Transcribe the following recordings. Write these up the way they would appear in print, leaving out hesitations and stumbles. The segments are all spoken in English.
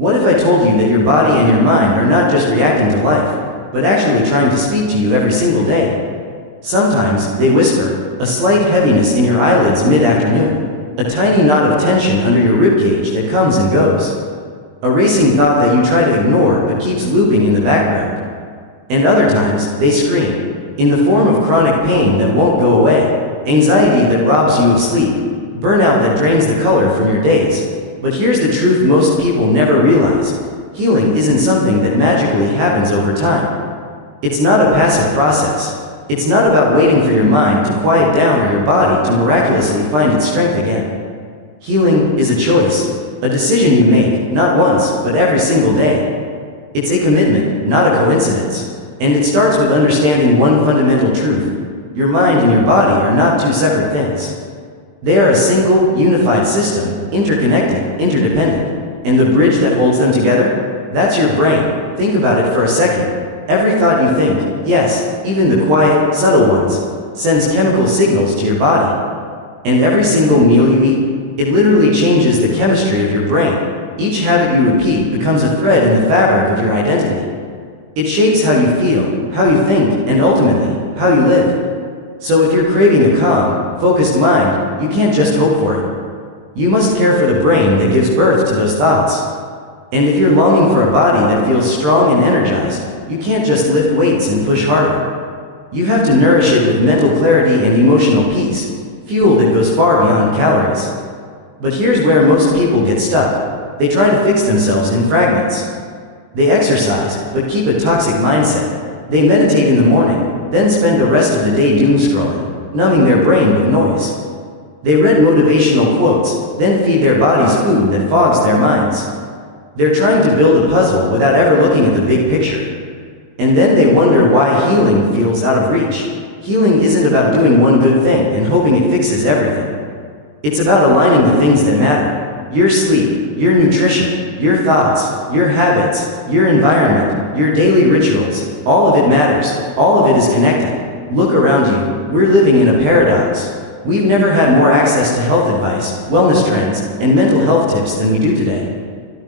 What if I told you that your body and your mind are not just reacting to life, but actually trying to speak to you every single day? Sometimes they whisper, a slight heaviness in your eyelids mid-afternoon, a tiny knot of tension under your ribcage that comes and goes, a racing thought that you try to ignore but keeps looping in the background. And other times, they scream, in the form of chronic pain that won't go away, anxiety that robs you of sleep, burnout that drains the color from your days. But here's the truth most people never realize. Healing isn't something that magically happens over time. It's not a passive process. It's not about waiting for your mind to quiet down or your body to miraculously find its strength again. Healing is a choice, a decision you make, not once, but every single day. It's a commitment, not a coincidence. And it starts with understanding one fundamental truth. Your mind and your body are not two separate things. They are a single, unified system, interconnected, interdependent. And the bridge that holds them together? That's your brain. Think about it for a second. Every thought you think, yes, even the quiet, subtle ones, sends chemical signals to your body. And every single meal you eat, it literally changes the chemistry of your brain. Each habit you repeat becomes a thread in the fabric of your identity. It shapes how you feel, how you think, and ultimately, how you live. So if you're craving a calm, focused mind, you can't just hope for it. You must care for the brain that gives birth to those thoughts. And if you're longing for a body that feels strong and energized, you can't just lift weights and push harder. You have to nourish it with mental clarity and emotional peace, fuel that goes far beyond calories. But here's where most people get stuck. They try to fix themselves in fragments. They exercise, but keep a toxic mindset. They meditate in the morning, then spend the rest of the day doom scrolling, numbing their brain with noise. They read motivational quotes, then feed their bodies food that fogs their minds. They're trying to build a puzzle without ever looking at the big picture. And then they wonder why healing feels out of reach. Healing isn't about doing one good thing and hoping it fixes everything. It's about aligning the things that matter. Your sleep, your nutrition, your thoughts, your habits, your environment, your daily rituals. All of it matters. All of it is connected. Look around you. We're living in a paradox. We've never had more access to health advice, wellness trends, and mental health tips than we do today.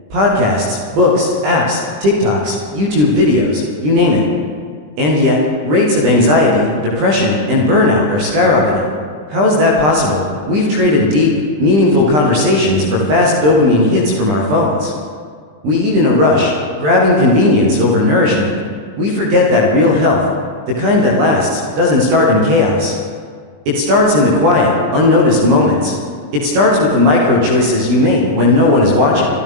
Podcasts, books, apps, TikToks, YouTube videos, you name it. And yet, rates of anxiety, depression, and burnout are skyrocketing. How is that possible? We've traded deep, meaningful conversations for fast dopamine hits from our phones. We eat in a rush, grabbing convenience over nourishment. We forget that real health, the kind that lasts, doesn't start in chaos. It starts in the quiet, unnoticed moments. It starts with the micro choices you make when no one is watching.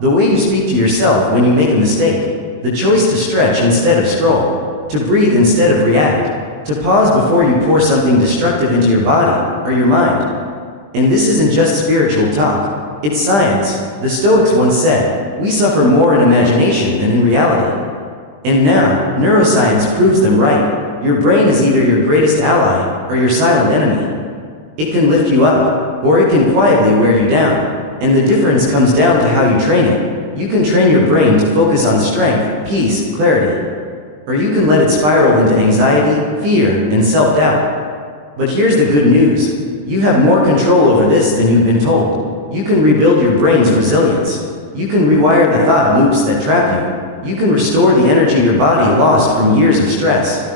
The way you speak to yourself when you make a mistake. The choice to stretch instead of scroll. To breathe instead of react. To pause before you pour something destructive into your body or your mind. And this isn't just spiritual talk. It's science. The Stoics once said, we suffer more in imagination than in reality. And now, neuroscience proves them right. Your brain is either your greatest ally or your silent enemy. It can lift you up, or it can quietly wear you down. And the difference comes down to how you train it. You can train your brain to focus on strength, peace, clarity. Or you can let it spiral into anxiety, fear, and self-doubt. But here's the good news. You have more control over this than you've been told. You can rebuild your brain's resilience. You can rewire the thought loops that trap you. You can restore the energy your body lost from years of stress.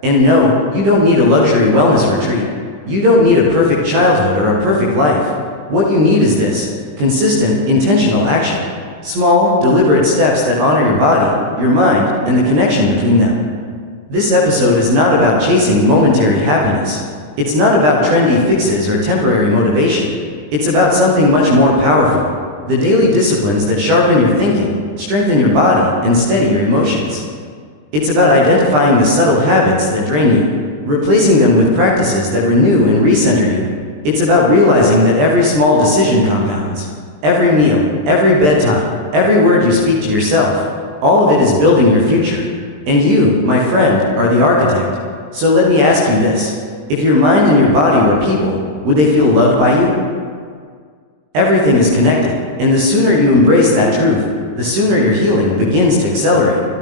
And no, you don't need a luxury wellness retreat. You don't need a perfect childhood or a perfect life. What you need is this: consistent, intentional action. Small, deliberate steps that honor your body, your mind, and the connection between them. This episode is not about chasing momentary happiness. It's not about trendy fixes or temporary motivation. It's about something much more powerful. The daily disciplines that sharpen your thinking, strengthen your body, and steady your emotions. It's about identifying the subtle habits that drain you, replacing them with practices that renew and recenter you. It's about realizing that every small decision compounds. Every meal, every bedtime, every word you speak to yourself, all of it is building your future. And you, my friend, are the architect. So let me ask you this. If your mind and your body were people, would they feel loved by you? Everything is connected, and the sooner you embrace that truth, the sooner your healing begins to accelerate.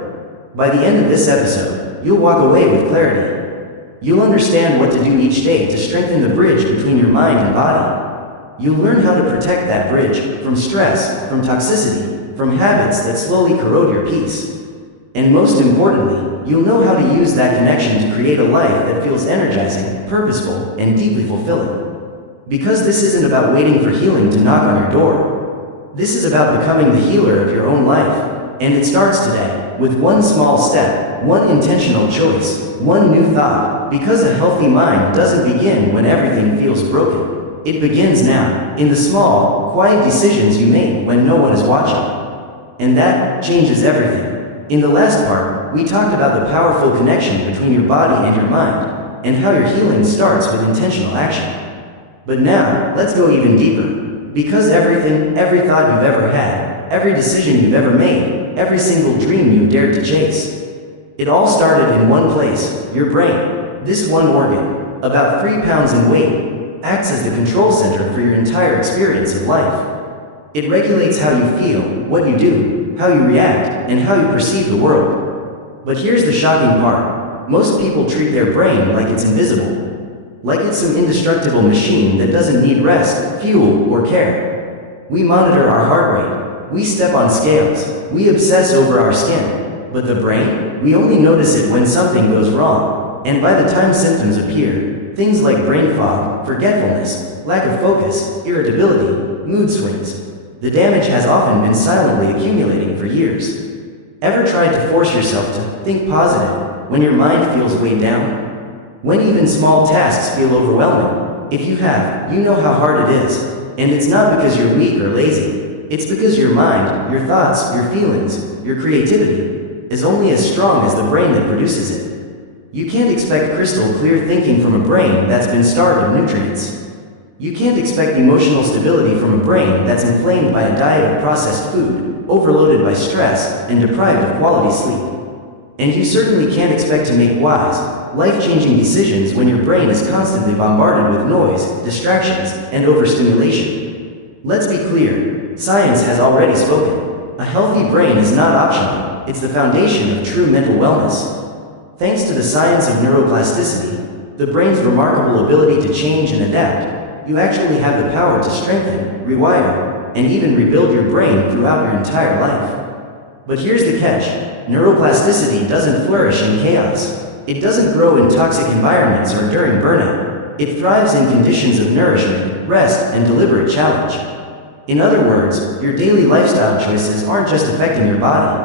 By the end of this episode, you'll walk away with clarity. You'll understand what to do each day to strengthen the bridge between your mind and body. You'll learn how to protect that bridge from stress, from toxicity, from habits that slowly corrode your peace. And most importantly, you'll know how to use that connection to create a life that feels energizing, purposeful, and deeply fulfilling. Because this isn't about waiting for healing to knock on your door. This is about becoming the healer of your own life. And it starts today, with one small step, one intentional choice, one new thought. Because a healthy mind doesn't begin when everything feels broken. It begins now, in the small, quiet decisions you make when no one is watching. And that changes everything. In the last part, we talked about the powerful connection between your body and your mind, and how your healing starts with intentional action. But now, let's go even deeper. Because everything, every thought you've ever had, every decision you've ever made, every single dream you dared to chase, it all started in one place, your brain. This one organ, about 3 pounds in weight, acts as the control center for your entire experience of life. It regulates how you feel, what you do, how you react, and how you perceive the world. But here's the shocking part. Most people treat their brain like it's invisible. Like it's some indestructible machine that doesn't need rest, fuel, or care. We monitor our heart rate. We step on scales. We obsess over our skin. But the brain? We only notice it when something goes wrong. And by the time symptoms appear, things like brain fog, forgetfulness, lack of focus, irritability, mood swings, the damage has often been silently accumulating for years. Ever tried to force yourself to think positive when your mind feels weighed down? When even small tasks feel overwhelming? If you have, you know how hard it is. And it's not because you're weak or lazy. It's because your mind, your thoughts, your feelings, your creativity is only as strong as the brain that produces it. You can't expect crystal clear thinking from a brain that's been starved of nutrients. You can't expect emotional stability from a brain that's inflamed by a diet of processed food, overloaded by stress, and deprived of quality sleep. And you certainly can't expect to make wise, life-changing decisions when your brain is constantly bombarded with noise, distractions, and overstimulation. Let's be clear, science has already spoken. A healthy brain is not optional, it's the foundation of true mental wellness. Thanks to the science of neuroplasticity, the brain's remarkable ability to change and adapt, you actually have the power to strengthen, rewire, and even rebuild your brain throughout your entire life. But here's the catch. Neuroplasticity doesn't flourish in chaos. It doesn't grow in toxic environments or during burnout. It thrives in conditions of nourishment, rest, and deliberate challenge. In other words, your daily lifestyle choices aren't just affecting your body.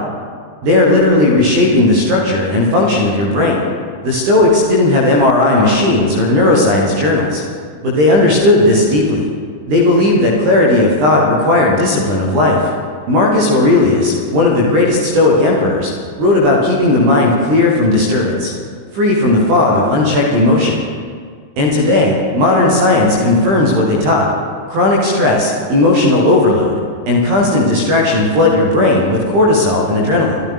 They are literally reshaping the structure and function of your brain. The Stoics didn't have MRI machines or neuroscience journals, but they understood this deeply. They believed that clarity of thought required discipline of life. Marcus Aurelius, one of the greatest Stoic emperors, wrote about keeping the mind clear from disturbance, free from the fog of unchecked emotion. And today, modern science confirms what they taught. Chronic stress, emotional overload, and constant distraction flood your brain with cortisol and adrenaline.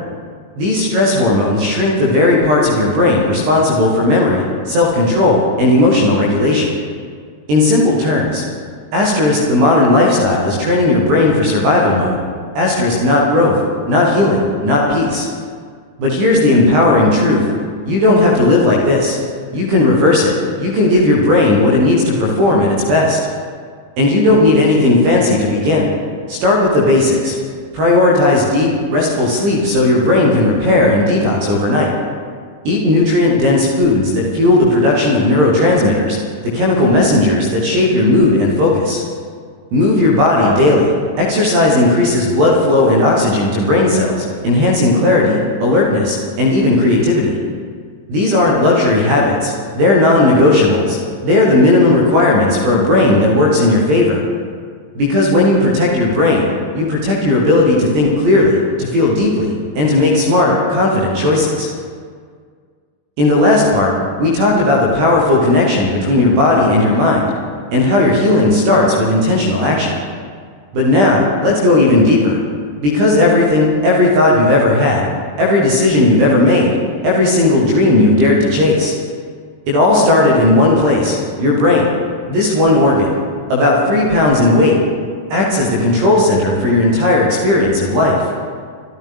These stress hormones shrink the very parts of your brain responsible for memory, self-control, and emotional regulation. In simple terms, asterisk the modern lifestyle is training your brain for survival mode. Asterisk not growth, not healing, not peace. But here's the empowering truth. You don't have to live like this. You can reverse it. You can give your brain what it needs to perform at its best. And you don't need anything fancy to begin. Start with the basics. Prioritize deep, restful sleep so your brain can repair and detox overnight. Eat nutrient-dense foods that fuel the production of neurotransmitters, the chemical messengers that shape your mood and focus. Move your body daily. Exercise increases blood flow and oxygen to brain cells, enhancing clarity, alertness, and even creativity. These aren't luxury habits, they're non-negotiables. They are the minimum requirements for a brain that works in your favor. Because when you protect your brain, you protect your ability to think clearly, to feel deeply, and to make smart, confident choices. In the last part, we talked about the powerful connection between your body and your mind, and how your healing starts with intentional action. But now, let's go even deeper. Because everything, every thought you've ever had, every decision you've ever made, every single dream you dared to chase, it all started in one place, your brain. This one organ, about 3 pounds in weight, acts as the control center for your entire experience of life.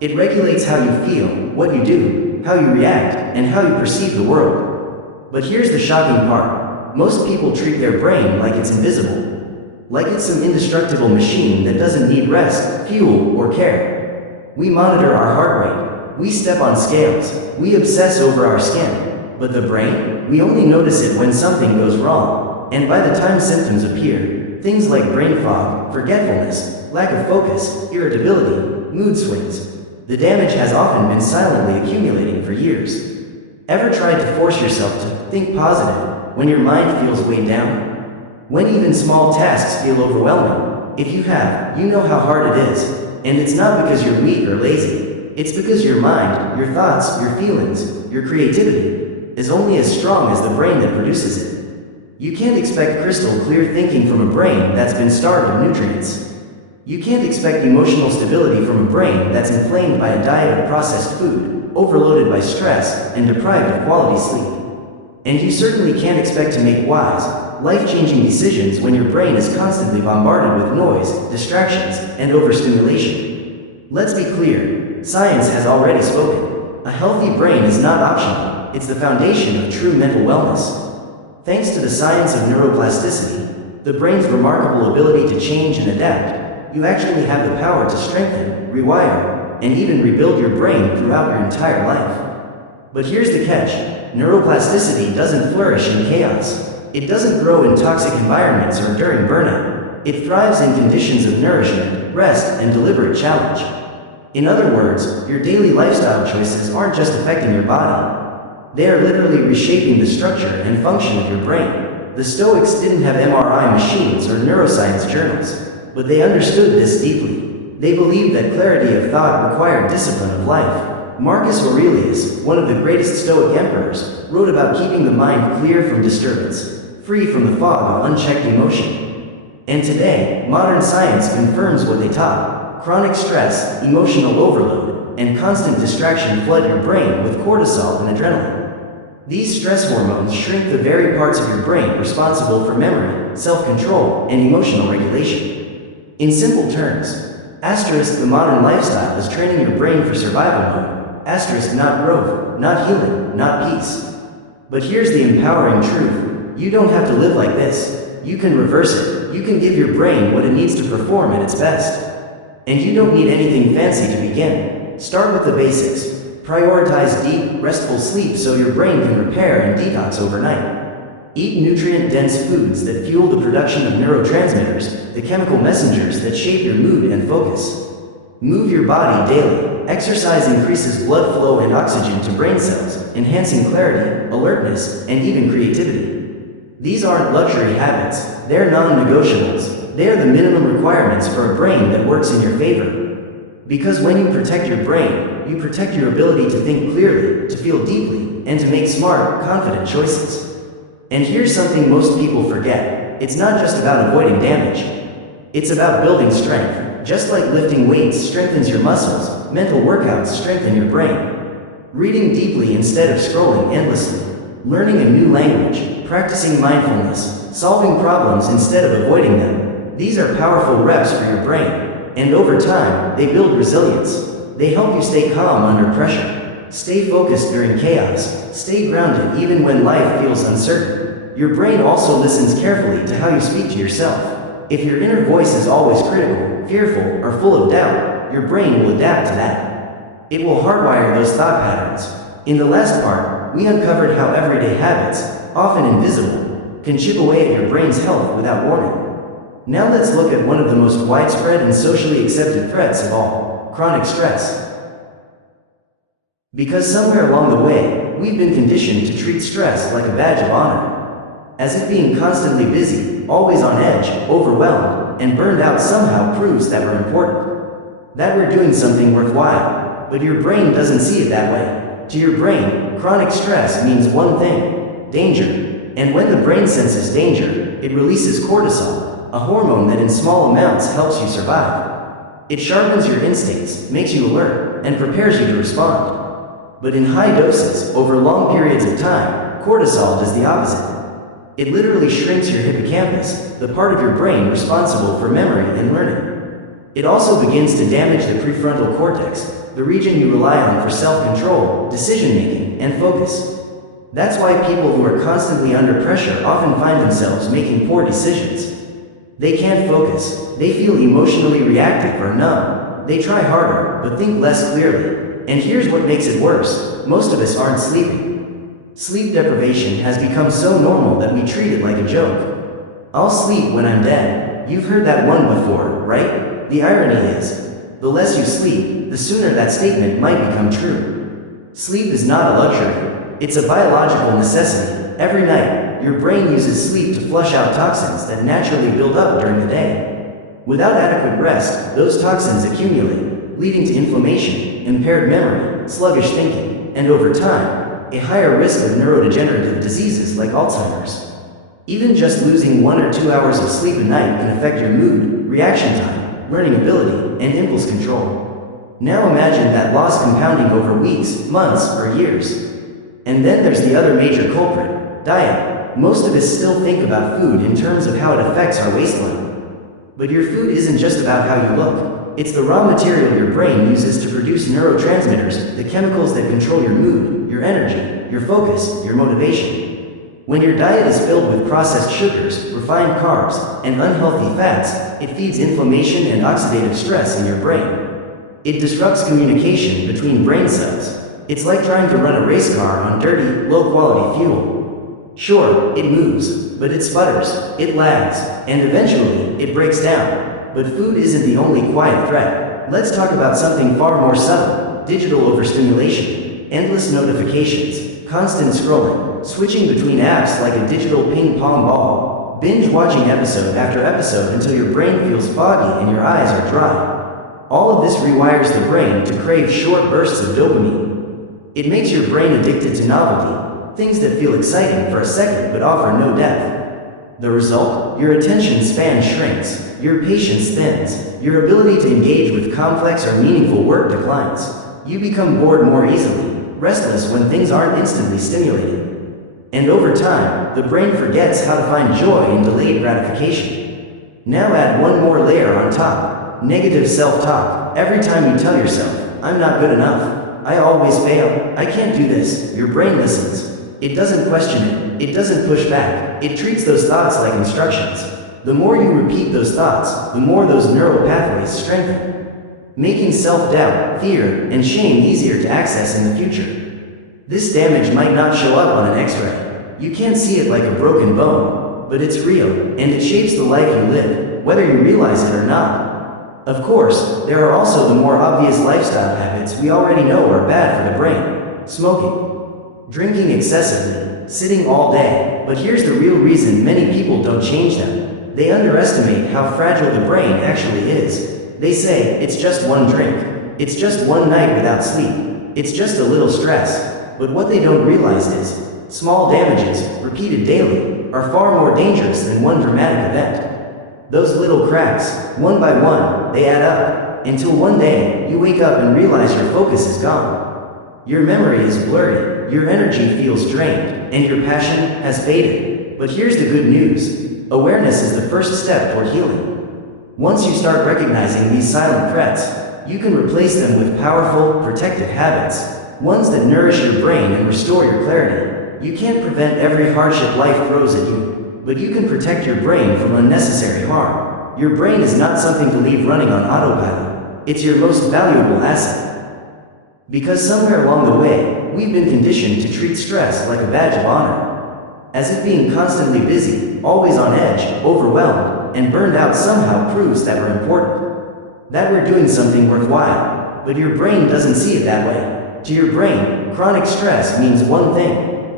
It regulates how you feel, what you do, how you react, and how you perceive the world. But here's the shocking part. Most people treat their brain like it's invisible. Like it's some indestructible machine that doesn't need rest, fuel, or care. We monitor our heart rate. We step on scales. We obsess over our skin. But the brain? We only notice it when something goes wrong. And by the time symptoms appear, things like brain fog, forgetfulness, lack of focus, irritability, mood swings, the damage has often been silently accumulating for years. Ever tried to force yourself to think positive when your mind feels weighed down? When even small tasks feel overwhelming? If you have, you know how hard it is. And it's not because you're weak or lazy. It's because your mind, your thoughts, your feelings, your creativity is only as strong as the brain that produces it. You can't expect crystal clear thinking from a brain that's been starved of nutrients. You can't expect emotional stability from a brain that's inflamed by a diet of processed food, overloaded by stress, and deprived of quality sleep. And you certainly can't expect to make wise, life-changing decisions when your brain is constantly bombarded with noise, distractions, and overstimulation. Let's be clear, science has already spoken. A healthy brain is not optional, it's the foundation of true mental wellness. Thanks to the science of neuroplasticity, the brain's remarkable ability to change and adapt, you actually have the power to strengthen, rewire, and even rebuild your brain throughout your entire life. But here's the catch, neuroplasticity doesn't flourish in chaos. It doesn't grow in toxic environments or during burnout. It thrives in conditions of nourishment, rest, and deliberate challenge. In other words, your daily lifestyle choices aren't just affecting your body. They are literally reshaping the structure and function of your brain. The Stoics didn't have MRI machines or neuroscience journals, but they understood this deeply. They believed that clarity of thought required discipline of life. Marcus Aurelius, one of the greatest Stoic emperors, wrote about keeping the mind clear from disturbance, free from the fog of unchecked emotion. And today, modern science confirms what they taught. Chronic stress, emotional overload, and constant distraction flood your brain with cortisol and adrenaline. These stress hormones shrink the very parts of your brain responsible for memory, self-control, and emotional regulation. In simple terms, asterisk the modern lifestyle is training your brain for survival mode. Asterisk not growth, not healing, not peace. But here's the empowering truth. You don't have to live like this. You can reverse it. You can give your brain what it needs to perform at its best. And you don't need anything fancy to begin. Start with the basics. Prioritize deep, restful sleep so your brain can repair and detox overnight. Eat nutrient-dense foods that fuel the production of neurotransmitters, the chemical messengers that shape your mood and focus. Move your body daily. Exercise increases blood flow and oxygen to brain cells, enhancing clarity, alertness, and even creativity. These aren't luxury habits, they're non-negotiables. They are the minimum requirements for a brain that works in your favor. Because when you protect your brain, you protect your ability to think clearly, to feel deeply, and to make smart, confident choices. And here's something most people forget. It's not just about avoiding damage. It's about building strength. Just like lifting weights strengthens your muscles, mental workouts strengthen your brain. Reading deeply instead of scrolling endlessly. Learning a new language, practicing mindfulness, solving problems instead of avoiding them. These are powerful reps for your brain. And over time, they build resilience. They help you stay calm under pressure. Stay focused during chaos. Stay grounded even when life feels uncertain. Your brain also listens carefully to how you speak to yourself. If your inner voice is always critical, fearful, or full of doubt, your brain will adapt to that. It will hardwire those thought patterns. In the last part, we uncovered how everyday habits, often invisible, can chip away at your brain's health without warning. Now let's look at one of the most widespread and socially accepted threats of all, chronic stress. Because somewhere along the way, we've been conditioned to treat stress like a badge of honor. As if being constantly busy, always on edge, overwhelmed, and burned out somehow proves that we're important. That we're doing something worthwhile. But your brain doesn't see it that way. To your brain, chronic stress means one thing: danger. And when the brain senses danger, it releases cortisol, a hormone that in small amounts helps you survive. It sharpens your instincts, makes you alert, and prepares you to respond. But in high doses, over long periods of time, cortisol does the opposite. It literally shrinks your hippocampus, the part of your brain responsible for memory and learning. It also begins to damage the prefrontal cortex, the region you rely on for self-control, decision-making, and focus. That's why people who are constantly under pressure often find themselves making poor decisions. They can't focus, they feel emotionally reactive or numb, They try harder, but think less clearly. And here's what makes it worse. Most of us aren't sleeping. Sleep deprivation has become so normal that we treat it like a joke. I'll sleep when I'm dead. You've heard that one before, right? The irony is, the less you sleep, the sooner that statement might become true. Sleep is not a luxury. It's a biological necessity. Every night, your brain uses sleep to flush out toxins that naturally build up during the day. Without adequate rest, those toxins accumulate, leading to inflammation, impaired memory, sluggish thinking, and over time, a higher risk of neurodegenerative diseases like Alzheimer's. Even just losing 1 or 2 hours of sleep a night can affect your mood, reaction time, learning ability, and impulse control. Now imagine that loss compounding over weeks, months, or years. And then there's the other major culprit, diet. Most of us still think about food in terms of how it affects our waistline. But your food isn't just about how you look. It's the raw material your brain uses to produce neurotransmitters, the chemicals that control your mood, your energy, your focus, your motivation. When your diet is filled with processed sugars, refined carbs, and unhealthy fats, it feeds inflammation and oxidative stress in your brain. It disrupts communication between brain cells. It's like trying to run a race car on dirty, low-quality fuel. Sure, it moves, but it sputters, it lags, and eventually, it breaks down. But food isn't the only quiet threat. Let's talk about something far more subtle: digital overstimulation. Endless notifications, constant scrolling, switching between apps like a digital ping-pong ball, binge-watching episode after episode until your brain feels foggy and your eyes are dry. All of this rewires the brain to crave short bursts of dopamine. It makes your brain addicted to novelty, things that feel exciting for a second but offer no depth. The result? Your attention span shrinks, your patience thins, your ability to engage with complex or meaningful work declines. You become bored more easily, restless when things aren't instantly stimulating. And over time, the brain forgets how to find joy in delayed gratification. Now add one more layer on top: negative self-talk. Every time you tell yourself, "I'm not good enough, I always fail, I can't do this," your brain listens. It doesn't question it, it doesn't push back, it treats those thoughts like instructions. The more you repeat those thoughts, the more those neural pathways strengthen, making self-doubt, fear, and shame easier to access in the future. This damage might not show up on an X-ray. You can't see it like a broken bone, but it's real, and it shapes the life you live, whether you realize it or not. Of course, there are also the more obvious lifestyle habits we already know are bad for the brain: smoking, drinking excessively, sitting all day. But here's the real reason many people don't change them. They underestimate how fragile the brain actually is. They say, "It's just one drink. It's just one night without sleep. It's just a little stress." But what they don't realize is, small damages, repeated daily, are far more dangerous than one dramatic event. Those little cracks, one by one, they add up, until one day, you wake up and realize your focus is gone. Your memory is blurry, your energy feels drained, and your passion has faded. But here's the good news. Awareness is the first step toward healing. Once you start recognizing these silent threats, you can replace them with powerful, protective habits, ones that nourish your brain and restore your clarity. You can't prevent every hardship life throws at you, but you can protect your brain from unnecessary harm. Your brain is not something to leave running on autopilot. It's your most valuable asset. Because somewhere along the way, we've been conditioned to treat stress like a badge of honor. As if being constantly busy, always on edge, overwhelmed, and burned out somehow proves that we're important. That we're doing something worthwhile. But your brain doesn't see it that way. To your brain, chronic stress means one thing: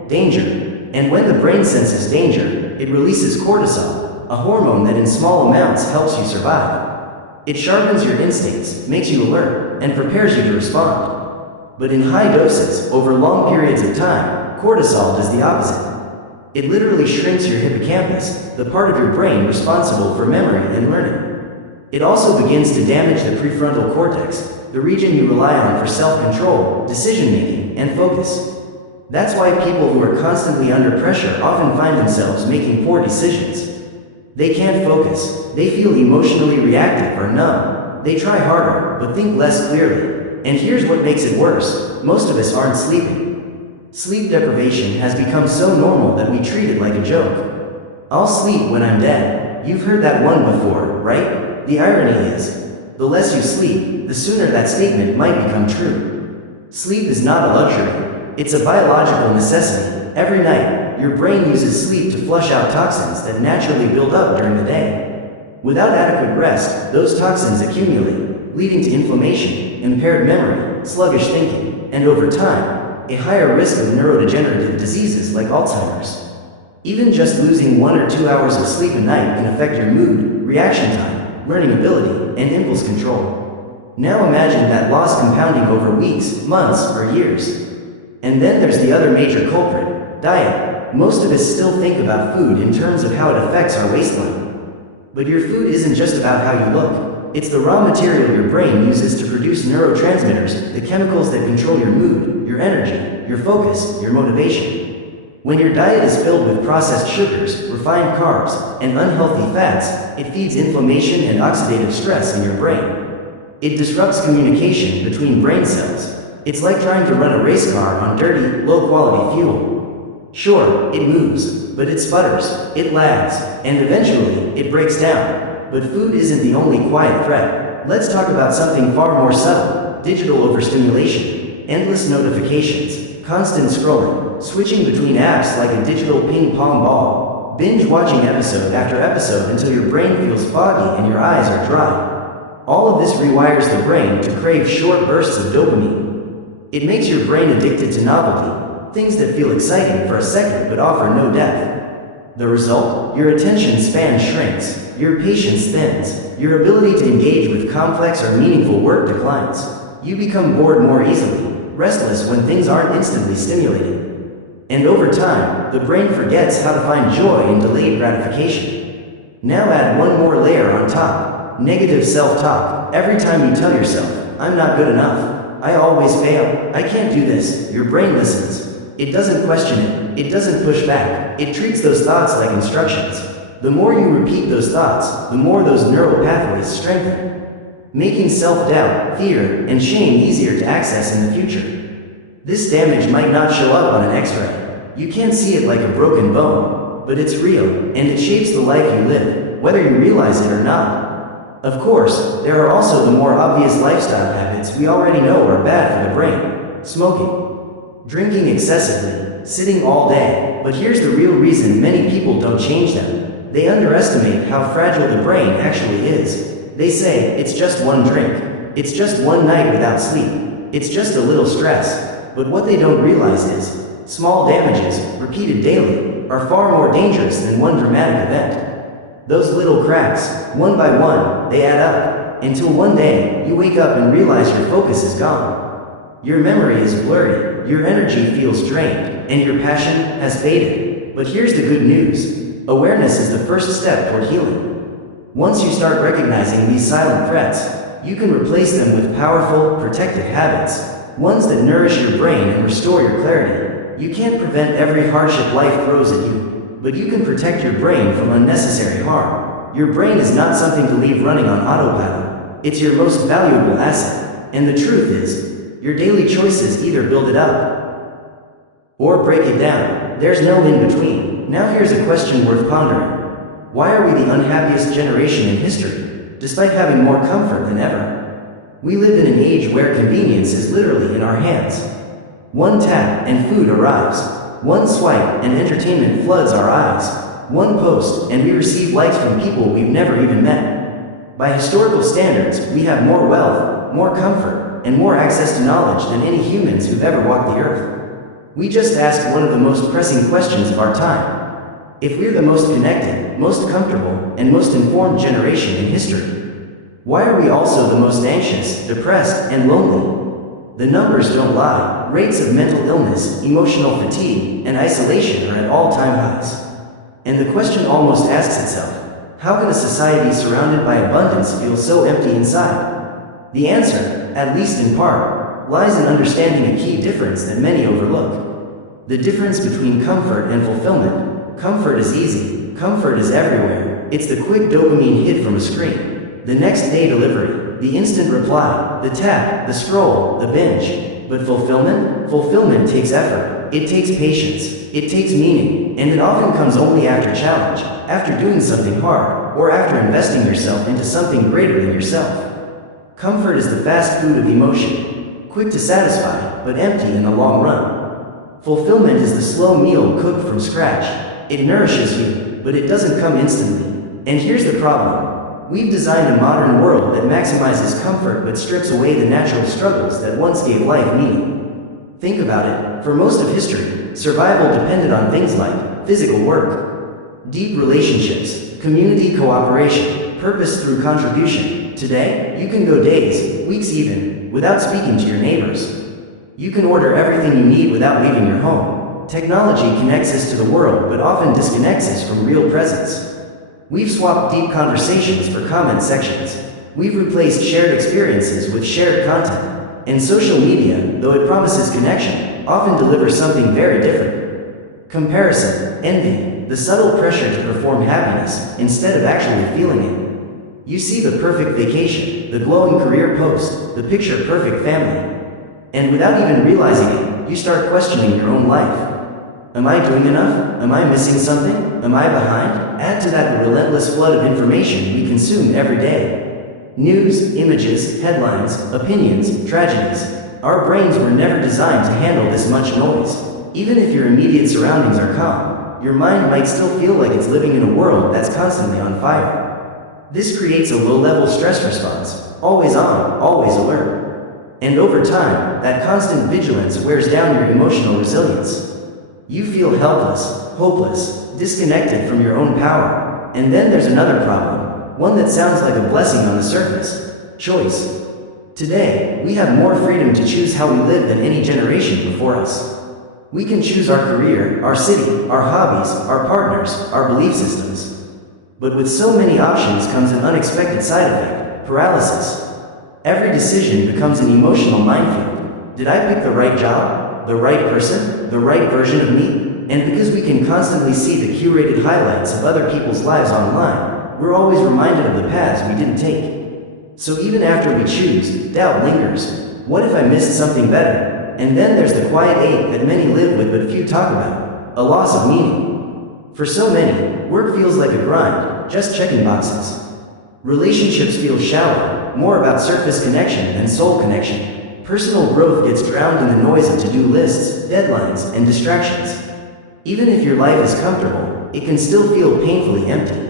danger. And when the brain senses danger, it releases cortisol, a hormone that in small amounts helps you survive. It sharpens your instincts, makes you alert, and prepares you to respond. But in high doses, over long periods of time, cortisol does the opposite. It literally shrinks your hippocampus, the part of your brain responsible for memory and learning. It also begins to damage the prefrontal cortex, the region you rely on for self-control, decision-making, and focus. That's why people who are constantly under pressure often find themselves making poor decisions. They can't focus, they feel emotionally reactive or numb. They try harder, but think less clearly. And here's what makes it worse: most of us aren't sleeping. Sleep deprivation has become so normal that we treat it like a joke. "I'll sleep when I'm dead." You've heard that one before, right? The irony is, The less you sleep, the sooner that statement might become true. Sleep is not a luxury. It's a biological necessity. Every night, your brain uses sleep to flush out toxins that naturally build up during the day. Without adequate rest, those toxins accumulate, leading to inflammation, impaired memory, sluggish thinking, and over time, a higher risk of neurodegenerative diseases like Alzheimer's. Even just losing 1 or 2 hours of sleep a night can affect your mood, reaction time, learning ability, and impulse control. Now imagine that loss compounding over weeks, months, or years. And then there's the other major culprit, diet. Most of us still think about food in terms of how it affects our waistline. But your food isn't just about how you look. It's the raw material your brain uses to produce neurotransmitters, the chemicals that control your mood, your energy, your focus, your motivation. When your diet is filled with processed sugars, refined carbs, and unhealthy fats, it feeds inflammation and oxidative stress in your brain. It disrupts communication between brain cells. It's like trying to run a race car on dirty, low-quality fuel. Sure, it moves, but it sputters, it lags, and eventually, it breaks down. But food isn't the only quiet threat. Let's talk about something far more subtle: digital overstimulation, endless notifications, constant scrolling, switching between apps like a digital ping-pong ball, binge-watching episode after episode until your brain feels foggy and your eyes are dry. All of this rewires the brain to crave short bursts of dopamine. It makes your brain addicted to novelty, things that feel exciting for a second but offer no depth. The result? Your attention span shrinks, your patience thins, your ability to engage with complex or meaningful work declines. You become bored more easily, restless when things aren't instantly stimulated. And over time, the brain forgets how to find joy in delayed gratification. Now add one more layer on top: negative self-talk. Every time you tell yourself, "I'm not good enough, I always fail, I can't do this," your brain listens. It doesn't question it, it doesn't push back, it treats those thoughts like instructions. The more you repeat those thoughts, the more those neural pathways strengthen, making self-doubt, fear, and shame easier to access in the future. This damage might not show up on an X-ray. You can't see it like a broken bone, but it's real, and it shapes the life you live, whether you realize it or not. Of course, there are also the more obvious lifestyle habits we already know are bad for the brain: smoking, drinking excessively, sitting all day. But here's the real reason many people don't change them. They underestimate how fragile the brain actually is. They say, "It's just one drink. It's just one night without sleep. It's just a little stress." But what they don't realize is, small damages, repeated daily, are far more dangerous than one dramatic event. Those little cracks, one by one, they add up, until one day, you wake up and realize your focus is gone. Your memory is blurry, your energy feels drained, and your passion has faded. But here's the good news: awareness is the first step toward healing. Once you start recognizing these silent threats, you can replace them with powerful, protective habits, ones that nourish your brain and restore your clarity. You can't prevent every hardship life throws at you, but you can protect your brain from unnecessary harm. Your brain is not something to leave running on autopilot. It's your most valuable asset. And the truth is, your daily choices either build it up or break it down. There's no in between. Now here's a question worth pondering. Why are we the unhappiest generation in history, despite having more comfort than ever? We live in an age where convenience is literally in our hands. One tap and food arrives. One swipe and entertainment floods our eyes. One post and we receive likes from people we've never even met. By historical standards, we have more wealth, more comfort, and more access to knowledge than any humans who've ever walked the earth. We just asked one of the most pressing questions of our time. If we're the most connected, most comfortable, and most informed generation in history, why are we also the most anxious, depressed, and lonely? The numbers don't lie. Rates of mental illness, emotional fatigue, and isolation are at all-time highs. And the question almost asks itself, how can a society surrounded by abundance feel so empty inside? The answer, at least in part, lies in understanding a key difference that many overlook. The difference between comfort and fulfillment. Comfort is easy. Comfort is everywhere. It's the quick dopamine hit from a screen, the next day delivery, the instant reply, the tap, the scroll, the binge. But fulfillment? Fulfillment takes effort. It takes patience. It takes meaning. And it often comes only after challenge, after doing something hard, or after investing yourself into something greater than yourself. Comfort is the fast food of emotion, quick to satisfy, but empty in the long run. Fulfillment is the slow meal cooked from scratch. It nourishes you, but it doesn't come instantly. And here's the problem. We've designed a modern world that maximizes comfort but strips away the natural struggles that once gave life meaning. Think about it. For most of history, survival depended on things like physical work, deep relationships, community cooperation, purpose through contribution. Today, you can go days, weeks even, without speaking to your neighbors. You can order everything you need without leaving your home. Technology connects us to the world but often disconnects us from real presence. We've swapped deep conversations for comment sections. We've replaced shared experiences with shared content. And social media, though it promises connection, often delivers something very different. Comparison, envy, the subtle pressure to perform happiness instead of actually feeling it. You see the perfect vacation, the glowing career post, the picture-perfect family. And without even realizing it, you start questioning your own life. Am I doing enough? Am I missing something? Am I behind? Add to that the relentless flood of information we consume every day. News, images, headlines, opinions, tragedies. Our brains were never designed to handle this much noise. Even if your immediate surroundings are calm, your mind might still feel like it's living in a world that's constantly on fire. This creates a low-level stress response, always on, always alert. And over time, that constant vigilance wears down your emotional resilience. You feel helpless, hopeless, disconnected from your own power. And then there's another problem, one that sounds like a blessing on the surface: choice. Today, we have more freedom to choose how we live than any generation before us. We can choose our career, our city, our hobbies, our partners, our belief systems. But with so many options comes an unexpected side effect: paralysis. Every decision becomes an emotional minefield. Did I pick the right job? The right person? The right version of me? And because we can constantly see the curated highlights of other people's lives online, we're always reminded of the paths we didn't take. So even after we choose, doubt lingers. What if I missed something better? And then there's the quiet ache that many live with but few talk about: a loss of meaning. For so many, work feels like a grind, just checking boxes. Relationships feel shallow, more about surface connection than soul connection. Personal growth gets drowned in the noise of to-do lists, deadlines, and distractions. Even if your life is comfortable, it can still feel painfully empty.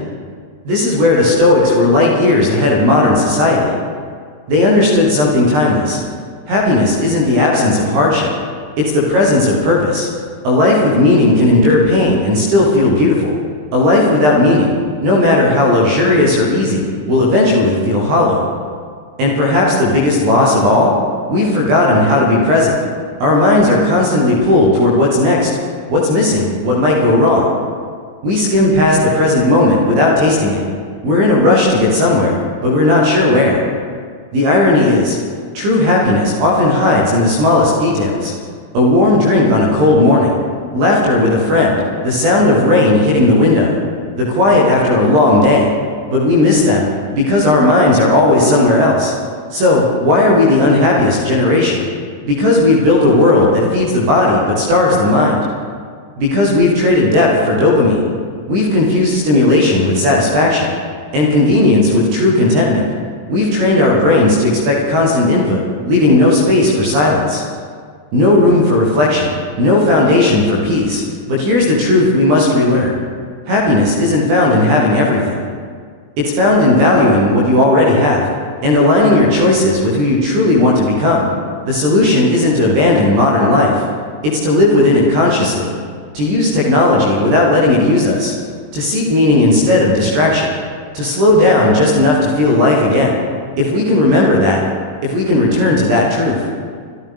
This is where the Stoics were light years ahead of modern society. They understood something timeless. Happiness isn't the absence of hardship, it's the presence of purpose. A life with meaning can endure pain and still feel beautiful. A life without meaning, no matter how luxurious or easy, will eventually feel hollow. And perhaps the biggest loss of all? We've forgotten how to be present. Our minds are constantly pulled toward what's next, what's missing, what might go wrong. We skim past the present moment without tasting it. We're in a rush to get somewhere, but we're not sure where. The irony is, true happiness often hides in the smallest details. A warm drink on a cold morning, laughter with a friend, the sound of rain hitting the window, the quiet after a long day. But we miss them, because our minds are always somewhere else. So, why are we the unhappiest generation? Because we've built a world that feeds the body but starves the mind. Because we've traded depth for dopamine. We've confused stimulation with satisfaction, and convenience with true contentment. We've trained our brains to expect constant input, leaving no space for silence. No room for reflection, no foundation for peace. But here's the truth we must relearn. Happiness isn't found in having everything. It's found in valuing what you already have, and aligning your choices with who you truly want to become. The solution isn't to abandon modern life, it's to live within it consciously, to use technology without letting it use us, to seek meaning instead of distraction, to slow down just enough to feel life again. If we can remember that, if we can return to that truth,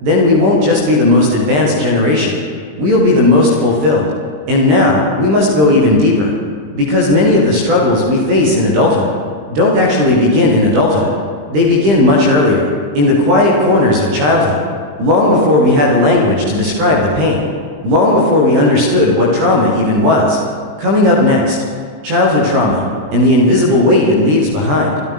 then we won't just be the most advanced generation, we'll be the most fulfilled. And now, we must go even deeper, because many of the struggles we face in adulthood don't actually begin in adulthood. They begin much earlier, in the quiet corners of childhood, long before we had the language to describe the pain, long before we understood what trauma even was. Coming up next, childhood trauma and the invisible weight it leaves behind.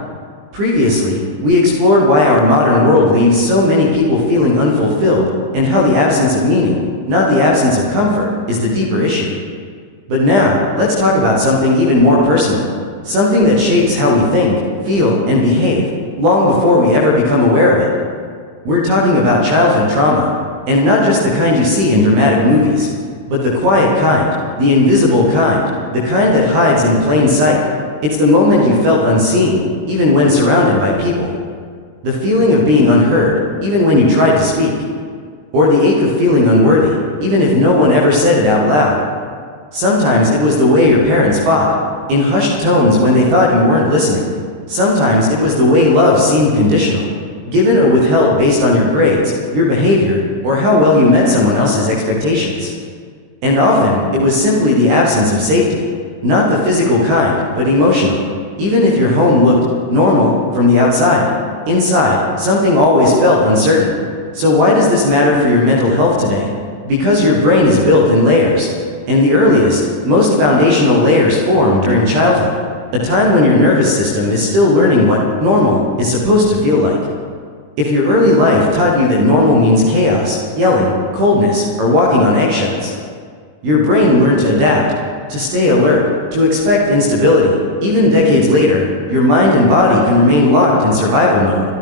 Previously, we explored why our modern world leaves so many people feeling unfulfilled, and how the absence of meaning, not the absence of comfort, is the deeper issue. But now, let's talk about something even more personal, something that shapes how we think, feel, and behave: long before we ever become aware of it. We're talking about childhood trauma, and not just the kind you see in dramatic movies, but the quiet kind, the invisible kind, the kind that hides in plain sight. It's the moment you felt unseen, even when surrounded by people. The feeling of being unheard, even when you tried to speak. Or the ache of feeling unworthy, even if no one ever said it out loud. Sometimes it was the way your parents fought, in hushed tones when they thought you weren't listening. Sometimes it was the way love seemed conditional, given or withheld based on your grades, your behavior, or how well you met someone else's expectations. And often, it was simply the absence of safety, not the physical kind, but emotional. Even if your home looked normal from the outside, inside, something always felt uncertain. So why does this matter for your mental health today? Because your brain is built in layers, and the earliest, most foundational layers form during childhood, a time when your nervous system is still learning what normal is supposed to feel like. If your early life taught you that normal means chaos, yelling, coldness, or walking on eggshells, your brain learned to adapt, to stay alert, to expect instability. Even decades later, your mind and body can remain locked in survival mode.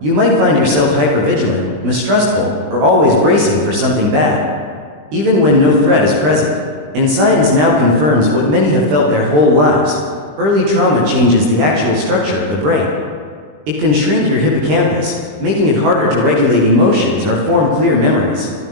You might find yourself hypervigilant, mistrustful, or always bracing for something bad, even when no threat is present. And science now confirms what many have felt their whole lives. Early trauma changes the actual structure of the brain. It can shrink your hippocampus, making it harder to regulate emotions or form clear memories.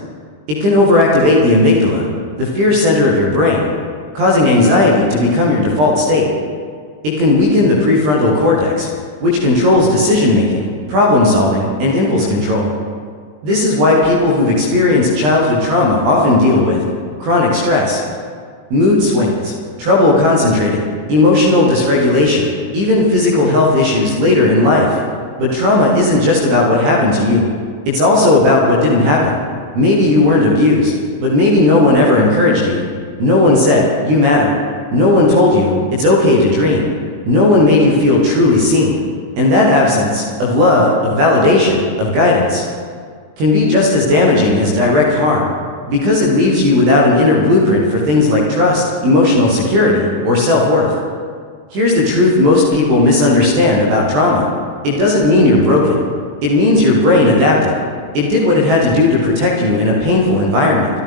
It can overactivate the amygdala, the fear center of your brain, causing anxiety to become your default state. It can weaken the prefrontal cortex, which controls decision-making, problem-solving, and impulse control. This is why people who've experienced childhood trauma often deal with chronic stress, mood swings, trouble concentrating, emotional dysregulation, even physical health issues later in life. But trauma isn't just about what happened to you. It's also about what didn't happen. Maybe you weren't abused, but maybe no one ever encouraged you. No one said, "You matter." No one told you, "It's okay to dream." No one made you feel truly seen. And that absence of love, of validation, of guidance can be just as damaging as direct harm, because it leaves you without an inner blueprint for things like trust, emotional security, or self-worth. Here's the truth most people misunderstand about trauma. It doesn't mean you're broken. It means your brain adapted. It did what it had to do to protect you in a painful environment.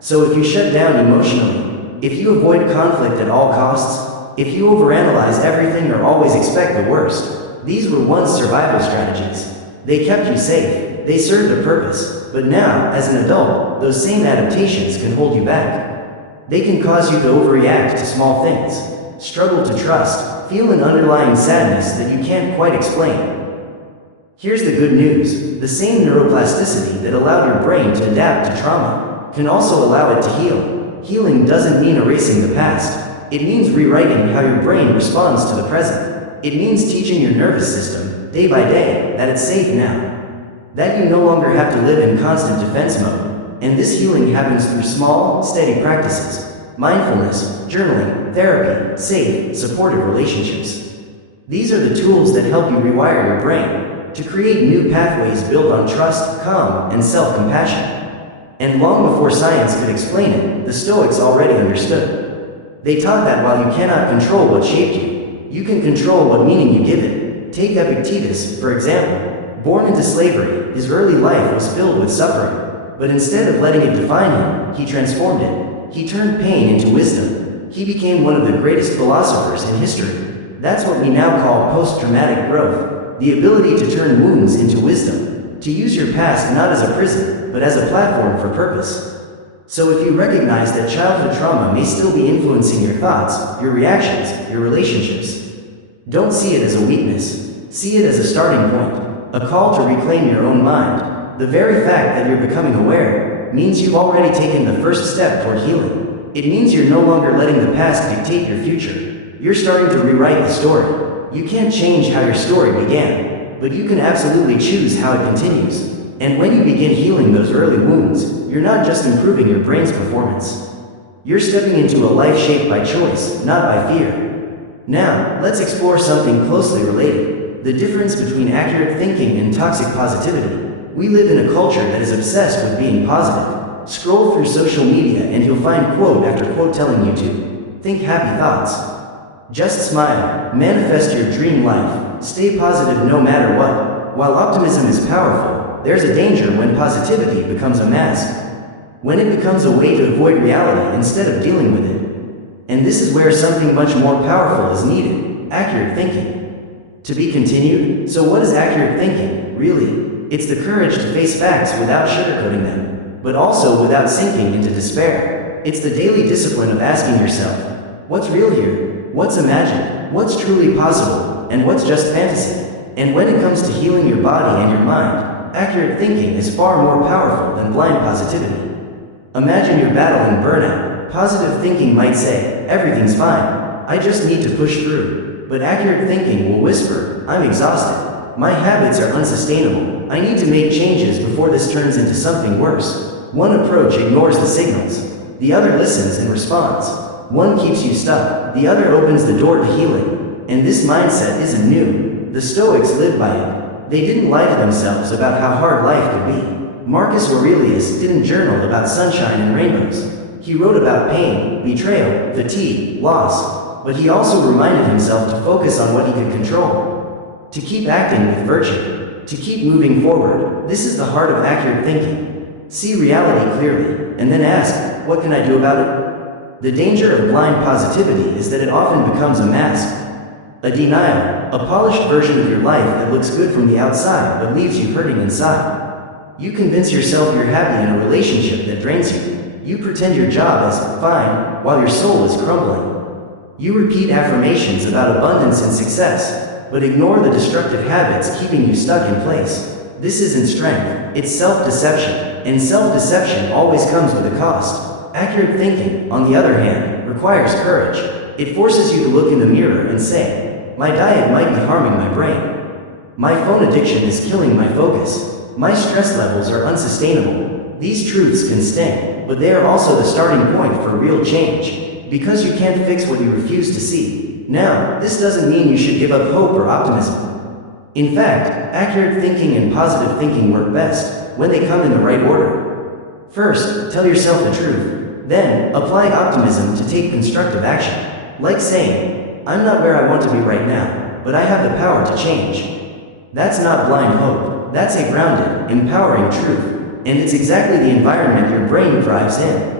So if you shut down emotionally, if you avoid conflict at all costs, if you overanalyze everything or always expect the worst, these were once survival strategies. They kept you safe, they served a purpose, but now, as an adult, those same adaptations can hold you back. They can cause you to overreact to small things, struggle to trust, feel an underlying sadness that you can't quite explain. Here's the good news. The same neuroplasticity that allowed your brain to adapt to trauma can also allow it to heal. Healing doesn't mean erasing the past. It means rewriting how your brain responds to the present. It means teaching your nervous system, day by day, that it's safe now. That you no longer have to live in constant defense mode. And this healing happens through small, steady practices. Mindfulness, journaling, therapy, safe, supportive relationships. These are the tools that help you rewire your brain to create new pathways built on trust, calm, and self-compassion. And long before science could explain it, the Stoics already understood. They taught that while you cannot control what shaped you, you can control what meaning you give it. Take Epictetus, for example. Born into slavery, his early life was filled with suffering. But instead of letting it define him, he transformed it. He turned pain into wisdom. He became one of the greatest philosophers in history. That's what we now call post-traumatic growth. The ability to turn wounds into wisdom, to use your past not as a prison, but as a platform for purpose. So if you recognize that childhood trauma may still be influencing your thoughts, your reactions, your relationships, don't see it as a weakness. See it as a starting point, a call to reclaim your own mind. The very fact that you're becoming aware means you've already taken the first step toward healing. It means you're no longer letting the past dictate your future. You're starting to rewrite the story. You can't change how your story began, but you can absolutely choose how it continues. And when you begin healing those early wounds, you're not just improving your brain's performance. You're stepping into a life shaped by choice, not by fear. Now, let's explore something closely related: the difference between accurate thinking and toxic positivity. We live in a culture that is obsessed with being positive. Scroll through social media and you'll find quote after quote telling you to think happy thoughts. Just smile, manifest your dream life, stay positive no matter what. While optimism is powerful, there's a danger when positivity becomes a mask. When it becomes a way to avoid reality instead of dealing with it. And this is where something much more powerful is needed: accurate thinking. To be continued. So what is accurate thinking, really? It's the courage to face facts without sugarcoating them, but also without sinking into despair. It's the daily discipline of asking yourself, what's real here? What's imagined? What's truly possible? And what's just fantasy? And when it comes to healing your body and your mind, accurate thinking is far more powerful than blind positivity. Imagine you're battling burnout. Positive thinking might say, everything's fine, I just need to push through. But accurate thinking will whisper, I'm exhausted. My habits are unsustainable. I need to make changes before this turns into something worse. One approach ignores the signals. The other listens and responds. One keeps you stuck. The other opens the door to healing. And this mindset isn't new. The Stoics lived by it. They didn't lie to themselves about how hard life could be. Marcus Aurelius didn't journal about sunshine and rainbows. He wrote about pain, betrayal, fatigue, loss, but he also reminded himself to focus on what he could control. To keep acting with virtue. To keep moving forward. This is the heart of accurate thinking. See reality clearly, and then ask, what can I do about it? The danger of blind positivity is that it often becomes a mask. A denial, a polished version of your life that looks good from the outside but leaves you hurting inside. You convince yourself you're happy in a relationship that drains you. You pretend your job is fine while your soul is crumbling. You repeat affirmations about abundance and success, but ignore the destructive habits keeping you stuck in place. This isn't strength, it's self-deception, and self-deception always comes with a cost. Accurate thinking, on the other hand, requires courage. It forces you to look in the mirror and say, my diet might be harming my brain. My phone addiction is killing my focus. My stress levels are unsustainable. These truths can sting, but they are also the starting point for real change. Because you can't fix what you refuse to see. Now, this doesn't mean you should give up hope or optimism. In fact, accurate thinking and positive thinking work best when they come in the right order. First, tell yourself the truth. Then, apply optimism to take constructive action. Like saying, I'm not where I want to be right now, but I have the power to change. That's not blind hope. That's a grounded, empowering truth, and it's exactly the environment your brain thrives in.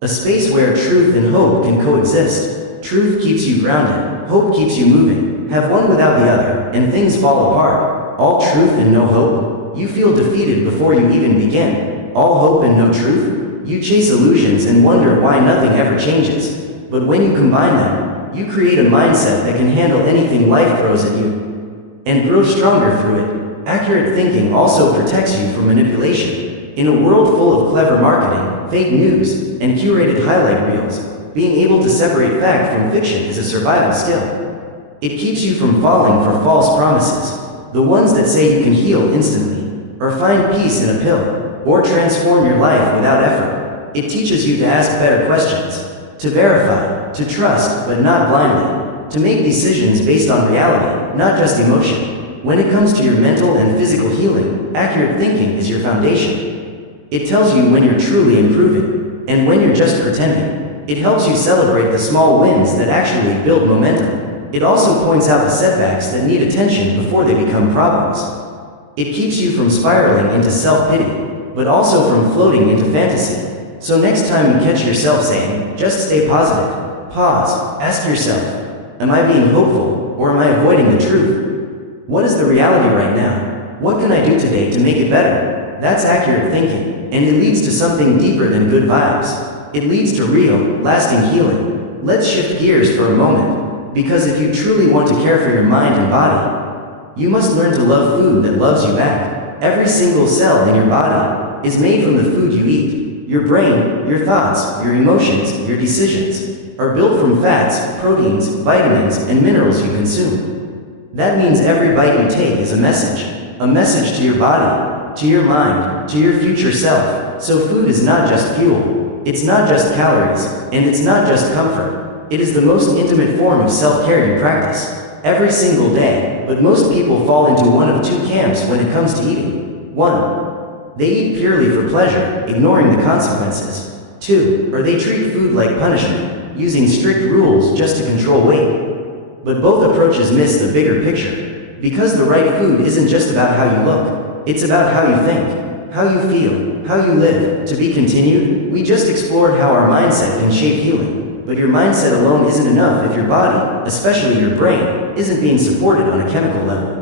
A space where truth and hope can coexist. Truth keeps you grounded, hope keeps you moving. Have one without the other, and things fall apart. All truth and no hope? You feel defeated before you even begin. All hope and no truth? You chase illusions and wonder why nothing ever changes. But when you combine them, you create a mindset that can handle anything life throws at you, and grow stronger through it. Accurate thinking also protects you from manipulation. In a world full of clever marketing, fake news, and curated highlight reels, being able to separate fact from fiction is a survival skill. It keeps you from falling for false promises, the ones that say you can heal instantly, or find peace in a pill, or transform your life without effort. It teaches you to ask better questions, to verify, to trust, but not blindly, to make decisions based on reality, not just emotion. When it comes to your mental and physical healing, accurate thinking is your foundation. It tells you when you're truly improving, and when you're just pretending. It helps you celebrate the small wins that actually build momentum. It also points out the setbacks that need attention before they become problems. It keeps you from spiraling into self-pity, but also from floating into fantasy. So next time you catch yourself saying, just stay positive, pause, ask yourself, am I being hopeful, or am I avoiding the truth? What is the reality right now? What can I do today to make it better? That's accurate thinking, and it leads to something deeper than good vibes. It leads to real, lasting healing. Let's shift gears for a moment, because if you truly want to care for your mind and body, you must learn to love food that loves you back. Every single cell in your body is made from the food you eat. Your brain, your thoughts, your emotions, your decisions are built from fats, proteins, vitamins, and minerals you consume. That means every bite you take is a message to your body, to your mind, to your future self. So food is not just fuel, it's not just calories, and it's not just comfort. It is the most intimate form of self-care you practice every single day, but most people fall into one of two camps when it comes to eating. 1. They eat purely for pleasure, ignoring the consequences. 2. Or they treat food like punishment, using strict rules just to control weight. But both approaches miss the bigger picture. Because the right food isn't just about how you look, it's about how you think, how you feel, how you live. To be continued, we just explored how our mindset can shape healing. But your mindset alone isn't enough if your body, especially your brain, isn't being supported on a chemical level.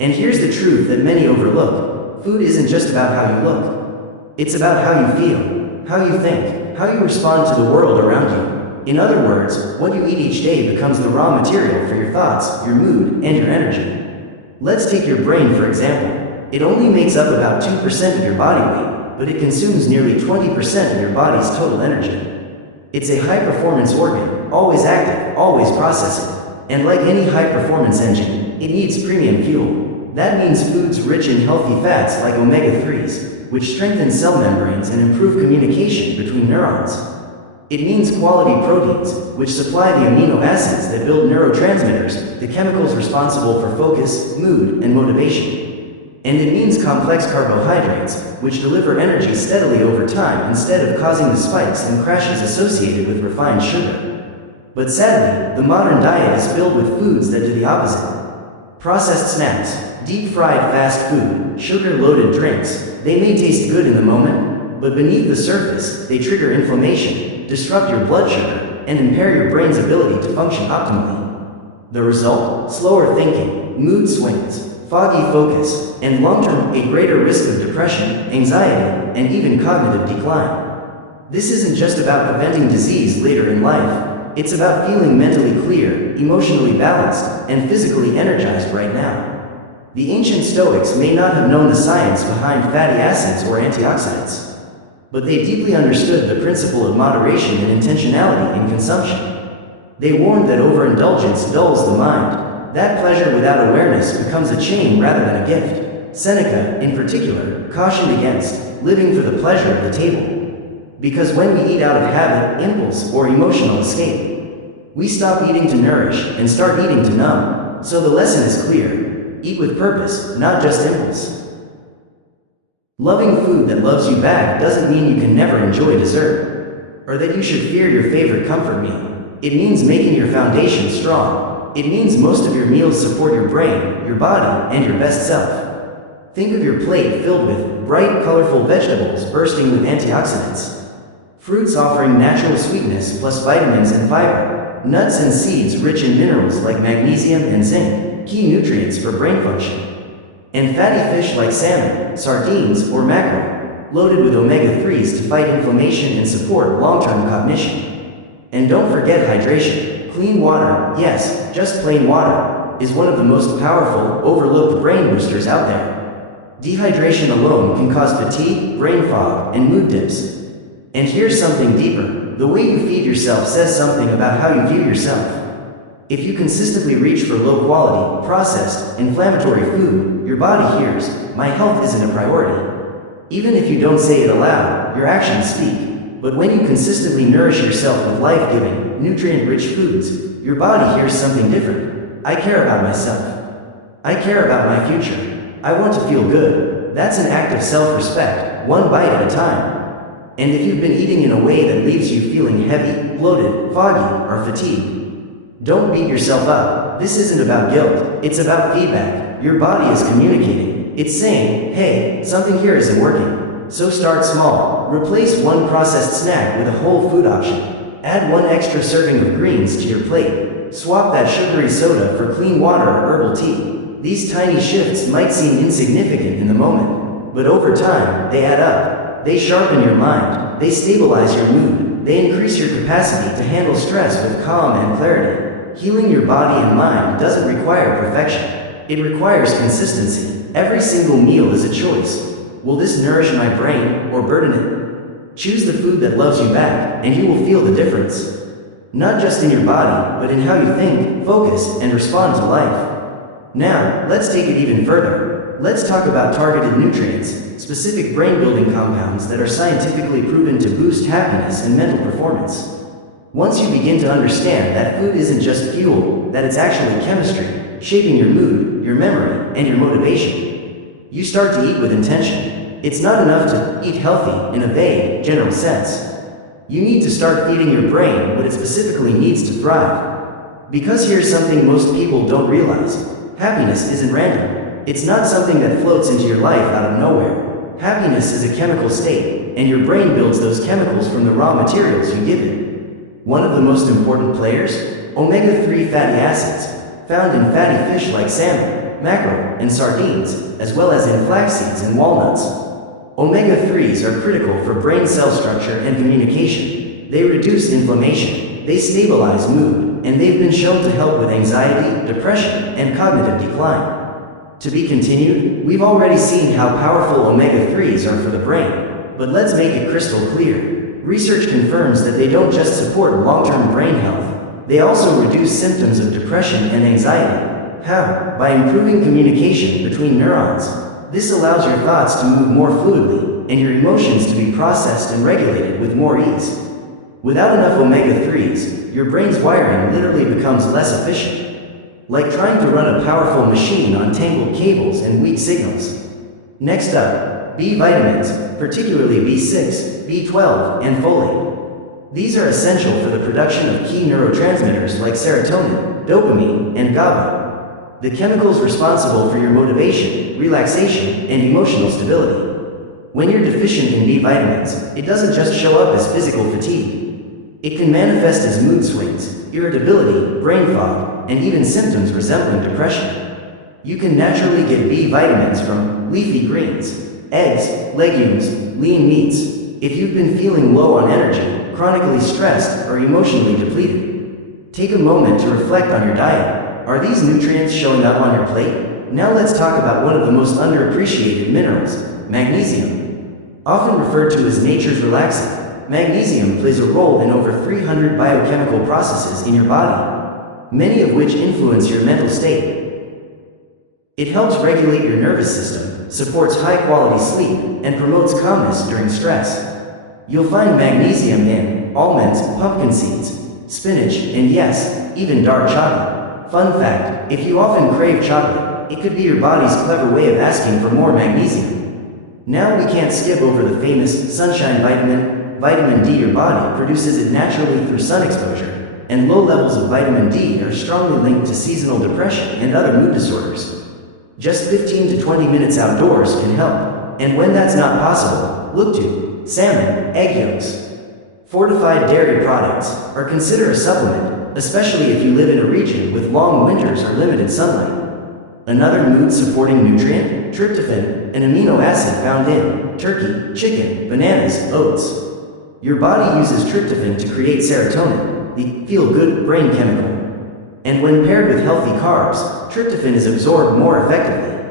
And here's the truth that many overlook. Food isn't just about how you look. It's about how you feel, how you think, how you respond to the world around you. In other words, what you eat each day becomes the raw material for your thoughts, your mood, and your energy. Let's take your brain for example. It only makes up about 2% of your body weight, but it consumes nearly 20% of your body's total energy. It's a high-performance organ, always active, always processing. And like any high-performance engine, it needs premium fuel. That means foods rich in healthy fats like omega-3s, which strengthen cell membranes and improve communication between neurons. It means quality proteins, which supply the amino acids that build neurotransmitters, the chemicals responsible for focus, mood, and motivation. And it means complex carbohydrates, which deliver energy steadily over time instead of causing the spikes and crashes associated with refined sugar. But sadly, the modern diet is filled with foods that do the opposite. Processed snacks, deep-fried fast food, sugar-loaded drinks, they may taste good in the moment, but beneath the surface, they trigger inflammation, disrupt your blood sugar, and impair your brain's ability to function optimally. The result? Slower thinking, mood swings, foggy focus, and long-term, a greater risk of depression, anxiety, and even cognitive decline. This isn't just about preventing disease later in life. It's about feeling mentally clear, emotionally balanced, and physically energized right now. The ancient Stoics may not have known the science behind fatty acids or antioxidants, but they deeply understood the principle of moderation and intentionality in consumption. They warned that overindulgence dulls the mind, that pleasure without awareness becomes a chain rather than a gift. Seneca, in particular, cautioned against living for the pleasure of the table. Because when we eat out of habit, impulse, or emotional escape, we stop eating to nourish and start eating to numb. So the lesson is clear. Eat with purpose, not just impulse. Loving food that loves you back doesn't mean you can never enjoy dessert, or that you should fear your favorite comfort meal. It means making your foundation strong. It means most of your meals support your brain, your body, and your best self. Think of your plate filled with bright, colorful vegetables bursting with antioxidants. Fruits offering natural sweetness plus vitamins and fiber. Nuts and seeds rich in minerals like magnesium and zinc, key nutrients for brain function. And fatty fish like salmon, sardines, or mackerel, loaded with omega-3s to fight inflammation and support long-term cognition. And don't forget hydration. Clean water, yes, just plain water, is one of the most powerful, overlooked brain boosters out there. Dehydration alone can cause fatigue, brain fog, and mood dips. And here's something deeper. The way you feed yourself says something about how you view yourself. If you consistently reach for low-quality, processed, inflammatory food, your body hears, "My health isn't a priority." Even if you don't say it aloud, your actions speak. But when you consistently nourish yourself with life-giving, nutrient-rich foods, your body hears something different. I care about myself. I care about my future. I want to feel good. That's an act of self-respect, one bite at a time. And if you've been eating in a way that leaves you feeling heavy, bloated, foggy, or fatigued, don't beat yourself up. This isn't about guilt, it's about feedback. Your body is communicating. It's saying, hey, something here isn't working. So start small. Replace one processed snack with a whole food option. Add one extra serving of greens to your plate. Swap that sugary soda for clean water or herbal tea. These tiny shifts might seem insignificant in the moment, but over time, they add up. They sharpen your mind, they stabilize your mood, they increase your capacity to handle stress with calm and clarity. Healing your body and mind doesn't require perfection. It requires consistency. Every single meal is a choice. Will this nourish my brain or burden it? Choose the food that loves you back, and you will feel the difference. Not just in your body, but in how you think, focus, and respond to life. Now, let's take it even further. Let's talk about targeted nutrients, specific brain-building compounds that are scientifically proven to boost happiness and mental performance. Once you begin to understand that food isn't just fuel, that it's actually chemistry, shaping your mood, your memory, and your motivation, you start to eat with intention. It's not enough to eat healthy in a vague, general sense. You need to start feeding your brain what it specifically needs to thrive. Because here's something most people don't realize. Happiness isn't random. It's not something that floats into your life out of nowhere. Happiness is a chemical state, and your brain builds those chemicals from the raw materials you give it. One of the most important players? Omega-3 fatty acids, found in fatty fish like salmon, mackerel, and sardines, as well as in flax seeds and walnuts. Omega-3s are critical for brain cell structure and communication. They reduce inflammation, they stabilize mood, and they've been shown to help with anxiety, depression, and cognitive decline. To be continued, we've already seen how powerful omega-3s are for the brain, but let's make it crystal clear. Research confirms that they don't just support long-term brain health, they also reduce symptoms of depression and anxiety. How? By improving communication between neurons. This allows your thoughts to move more fluidly, and your emotions to be processed and regulated with more ease. Without enough omega-3s, your brain's wiring literally becomes less efficient. Like trying to run a powerful machine on tangled cables and weak signals. Next up, B vitamins, particularly B6, B12, and folate. These are essential for the production of key neurotransmitters like serotonin, dopamine, and GABA. The chemicals responsible for your motivation, relaxation, and emotional stability. When you're deficient in B vitamins, it doesn't just show up as physical fatigue. It can manifest as mood swings, irritability, brain fog, and even symptoms resembling depression. You can naturally get B vitamins from leafy greens, eggs, legumes, lean meats. If you've been feeling low on energy, chronically stressed, or emotionally depleted, take a moment to reflect on your diet. Are these nutrients showing up on your plate? Now let's talk about one of the most underappreciated minerals, magnesium. Often referred to as nature's relaxant, magnesium plays a role in over 300 biochemical processes in your body, many of which influence your mental state. It helps regulate your nervous system, supports high-quality sleep, and promotes calmness during stress. You'll find magnesium in almonds, pumpkin seeds, spinach, and yes, even dark chocolate. Fun fact, if you often crave chocolate, it could be your body's clever way of asking for more magnesium. Now we can't skip over the famous sunshine vitamin. Vitamin D your body produces it naturally through sun exposure, and low levels of vitamin D are strongly linked to seasonal depression and other mood disorders. Just 15 to 20 minutes outdoors can help, and when that's not possible, look to salmon, egg yolks. Fortified dairy products are considered a supplement, especially if you live in a region with long winters or limited sunlight. Another mood-supporting nutrient, tryptophan, an amino acid found in turkey, chicken, bananas, oats. Your body uses tryptophan to create serotonin, the feel-good brain chemical. And when paired with healthy carbs, tryptophan is absorbed more effectively.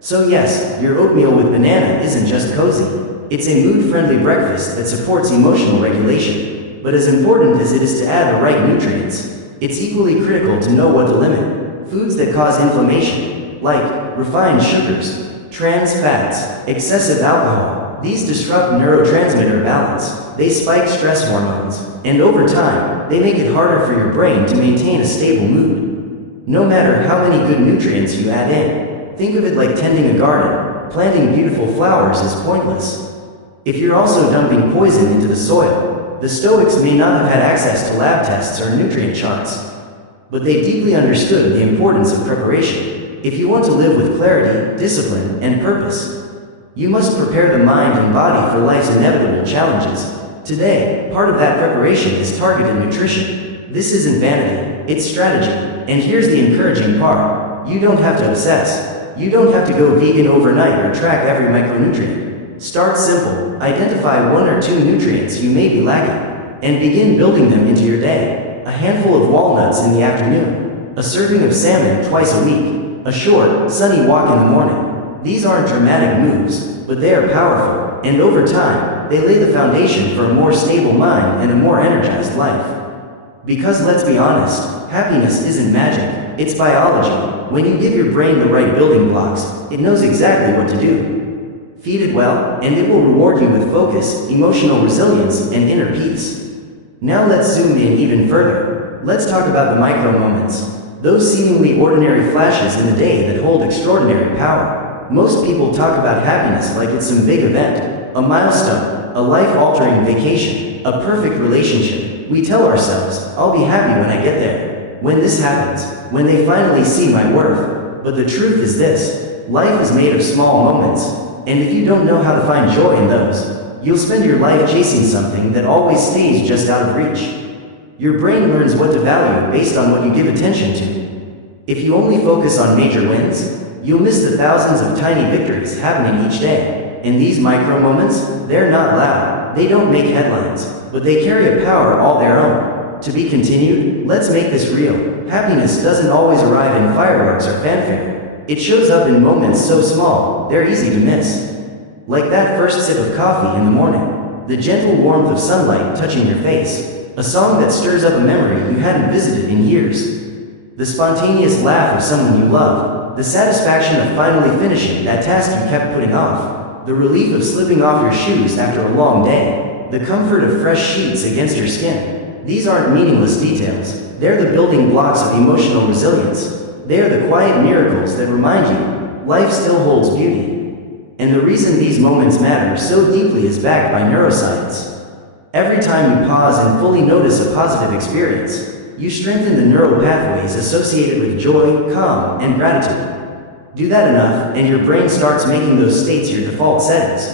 So yes, your oatmeal with banana isn't just cozy. It's a mood-friendly breakfast that supports emotional regulation. But as important as it is to add the right nutrients, it's equally critical to know what to limit. Foods that cause inflammation, like refined sugars, trans fats, excessive alcohol, these disrupt neurotransmitter balance, they spike stress hormones, and over time, they make it harder for your brain to maintain a stable mood. No matter how many good nutrients you add in, think of it like tending a garden. Planting beautiful flowers is pointless if you're also dumping poison into the soil. The Stoics may not have had access to lab tests or nutrient charts, but they deeply understood the importance of preparation. If you want to live with clarity, discipline, and purpose, you must prepare the mind and body for life's inevitable challenges. Today, part of that preparation is targeted nutrition. This isn't vanity, it's strategy. And here's the encouraging part. You don't have to obsess. You don't have to go vegan overnight or track every micronutrient. Start simple. Identify 1 or 2 nutrients you may be lacking, and begin building them into your day. A handful of walnuts in the afternoon, a serving of salmon twice a week, a short, sunny walk in the morning. These aren't dramatic moves, but they are powerful, and over time, they lay the foundation for a more stable mind and a more energized life. Because let's be honest, happiness isn't magic, it's biology. When you give your brain the right building blocks, it knows exactly what to do. Feed it well, and it will reward you with focus, emotional resilience, and inner peace. Now let's zoom in even further. Let's talk about the micro moments. Those seemingly ordinary flashes in the day that hold extraordinary power. Most people talk about happiness like it's some big event, a milestone, a life-altering vacation, a perfect relationship. We tell ourselves, I'll be happy when I get there. when this happens, when they finally see my worth. But the truth is this: life is made of small moments, and if you don't know how to find joy in those, you'll spend your life chasing something that always stays just out of reach. Your brain learns what to value based on what you give attention to. If you only focus on major wins, you'll miss the thousands of tiny victories happening each day. And these micro moments, they're not loud, they don't make headlines, but they carry a power all their own. To be continued, let's make this real. Happiness doesn't always arrive in fireworks or fanfare. It shows up in moments so small, they're easy to miss. Like that first sip of coffee in the morning, the gentle warmth of sunlight touching your face, a song that stirs up a memory you hadn't visited in years, the spontaneous laugh of someone you love, the satisfaction of finally finishing that task you kept putting off, the relief of slipping off your shoes after a long day, the comfort of fresh sheets against your skin. These aren't meaningless details. They're the building blocks of emotional resilience. They are the quiet miracles that remind you life still holds beauty. And the reason these moments matter so deeply is backed by neuroscience. Every time you pause and fully notice a positive experience, you strengthen the neural pathways associated with joy, calm, and gratitude. Do that enough, and your brain starts making those states your default settings.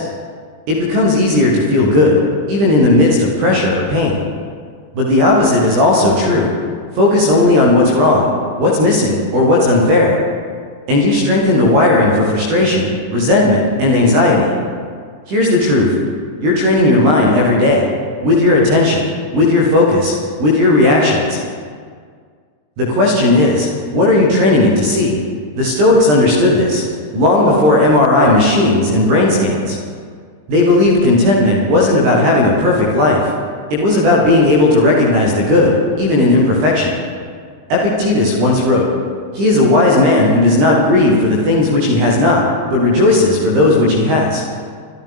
It becomes easier to feel good, even in the midst of pressure or pain. But the opposite is also true. Focus only on what's wrong, what's missing, or what's unfair, and you strengthen the wiring for frustration, resentment, and anxiety. Here's the truth: you're training your mind every day. With your attention, with your focus, with your reactions. The question is, what are you training it to see? The Stoics understood this, long before MRI machines and brain scans. They believed contentment wasn't about having a perfect life, it was about being able to recognize the good, even in imperfection. Epictetus once wrote, "He is a wise man who does not grieve for the things which he has not, but rejoices for those which he has."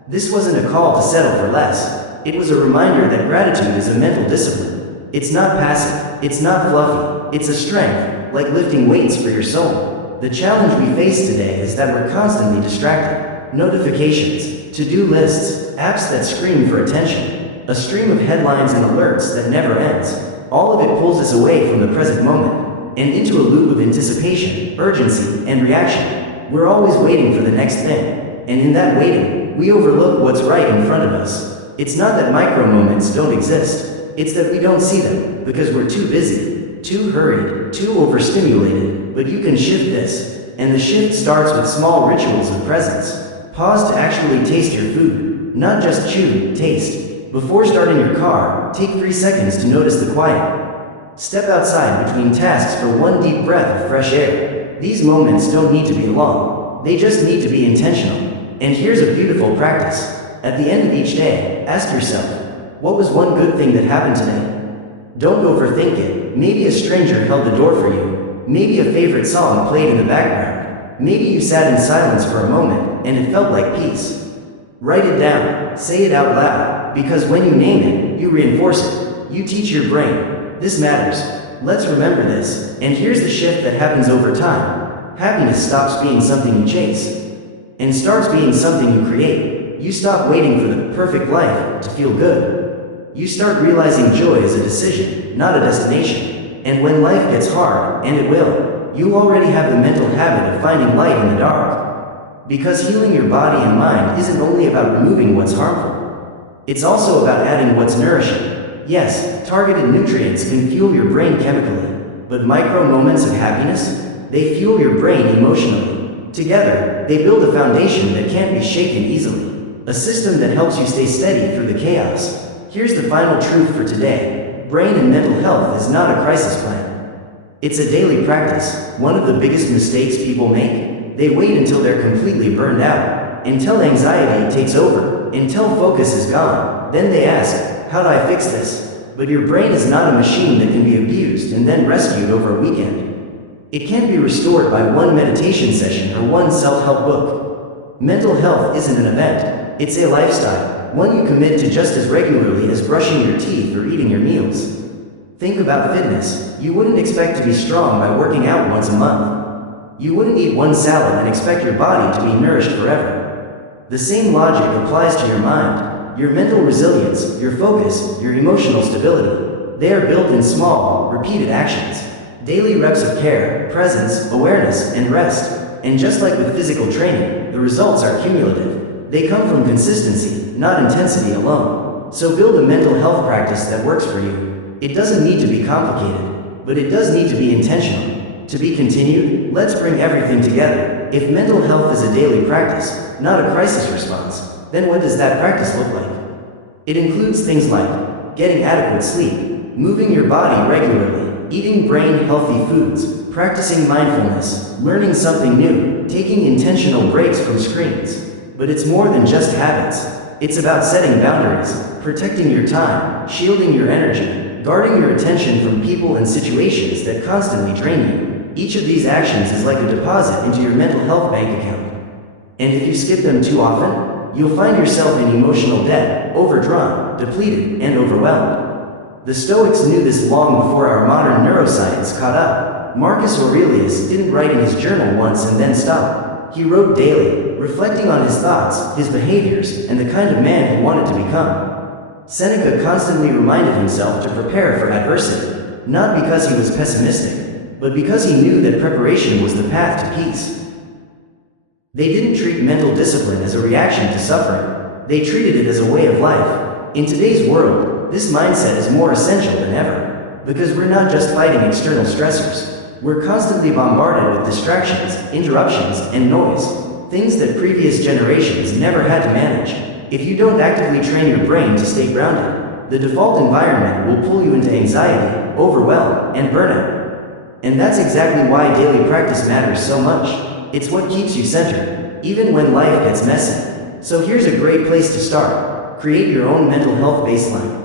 This wasn't a call to settle for less. It was a reminder that gratitude is a mental discipline. It's not passive, it's not fluffy, it's a strength, like lifting weights for your soul. The challenge we face today is that we're constantly distracted. Notifications, to-do lists, apps that scream for attention, a stream of headlines and alerts that never ends. All of it pulls us away from the present moment, and into a loop of anticipation, urgency, and reaction. We're always waiting for the next thing, and in that waiting, we overlook what's right in front of us. It's not that micro moments don't exist, it's that we don't see them, because we're too busy, too hurried, too overstimulated. But you can shift this, and the shift starts with small rituals of presence. Pause to actually taste your food, not just chew, taste. Before starting your car, take 3 seconds to notice the quiet. Step outside between tasks for one deep breath of fresh air. These moments don't need to be long, they just need to be intentional. And here's a beautiful practice. At the end of each day, ask yourself, what was one good thing that happened today? Don't overthink it. Maybe a stranger held the door for you. Maybe a favorite song played in the background. Maybe you sat in silence for a moment, and it felt like peace. Write it down. Say it out loud, because when you name it, you reinforce it. You teach your brain. This matters. Let's remember this. And here's the shift that happens over time. Happiness stops being something you chase, and starts being something you create. You stop waiting for the perfect life to feel good. You start realizing joy is a decision, not a destination. And when life gets hard, and it will, you already have the mental habit of finding light in the dark. Because healing your body and mind isn't only about removing what's harmful. It's also about adding what's nourishing. Yes, targeted nutrients can fuel your brain chemically, but micro moments of happiness, they fuel your brain emotionally. Together, they build a foundation that can't be shaken easily. A system that helps you stay steady through the chaos. Here's the final truth for today. Brain and mental health is not a crisis plan. It's a daily practice. One of the biggest mistakes people make, they wait until they're completely burned out, until anxiety takes over, until focus is gone. Then they ask, how do I fix this? But your brain is not a machine that can be abused and then rescued over a weekend. It can't be restored by one meditation session or one self-help book. Mental health isn't an event. It's a lifestyle, one you commit to just as regularly as brushing your teeth or eating your meals. Think about fitness. You wouldn't expect to be strong by working out once a month. You wouldn't eat one salad and expect your body to be nourished forever. The same logic applies to your mind, your mental resilience, your focus, your emotional stability. They are built in small, repeated actions. Daily reps of care, presence, awareness, and rest. And just like with physical training, the results are cumulative. They come from consistency, not intensity alone. So build a mental health practice that works for you. It doesn't need to be complicated, but it does need to be intentional. To be continued, let's bring everything together. If mental health is a daily practice, not a crisis response, then what does that practice look like? It includes things like getting adequate sleep, moving your body regularly, eating brain-healthy foods, practicing mindfulness, learning something new, taking intentional breaks from screens. But it's more than just habits. It's about setting boundaries, protecting your time, shielding your energy, guarding your attention from people and situations that constantly drain you. Each of these actions is like a deposit into your mental health bank account. And if you skip them too often, you'll find yourself in emotional debt, overdrawn, depleted, and overwhelmed. The Stoics knew this long before our modern neuroscience caught up. Marcus Aurelius didn't write in his journal once and then stop. He wrote daily, reflecting on his thoughts, his behaviors, and the kind of man he wanted to become. Seneca constantly reminded himself to prepare for adversity, not because he was pessimistic, but because he knew that preparation was the path to peace. They didn't treat mental discipline as a reaction to suffering. They treated it as a way of life. In today's world, this mindset is more essential than ever, because we're not just fighting external stressors. We're constantly bombarded with distractions, interruptions, and noise, things that previous generations never had to manage. If you don't actively train your brain to stay grounded, the default environment will pull you into anxiety, overwhelm, and burnout. And that's exactly why daily practice matters so much. It's what keeps you centered, even when life gets messy. So here's a great place to start. Create your own mental health baseline.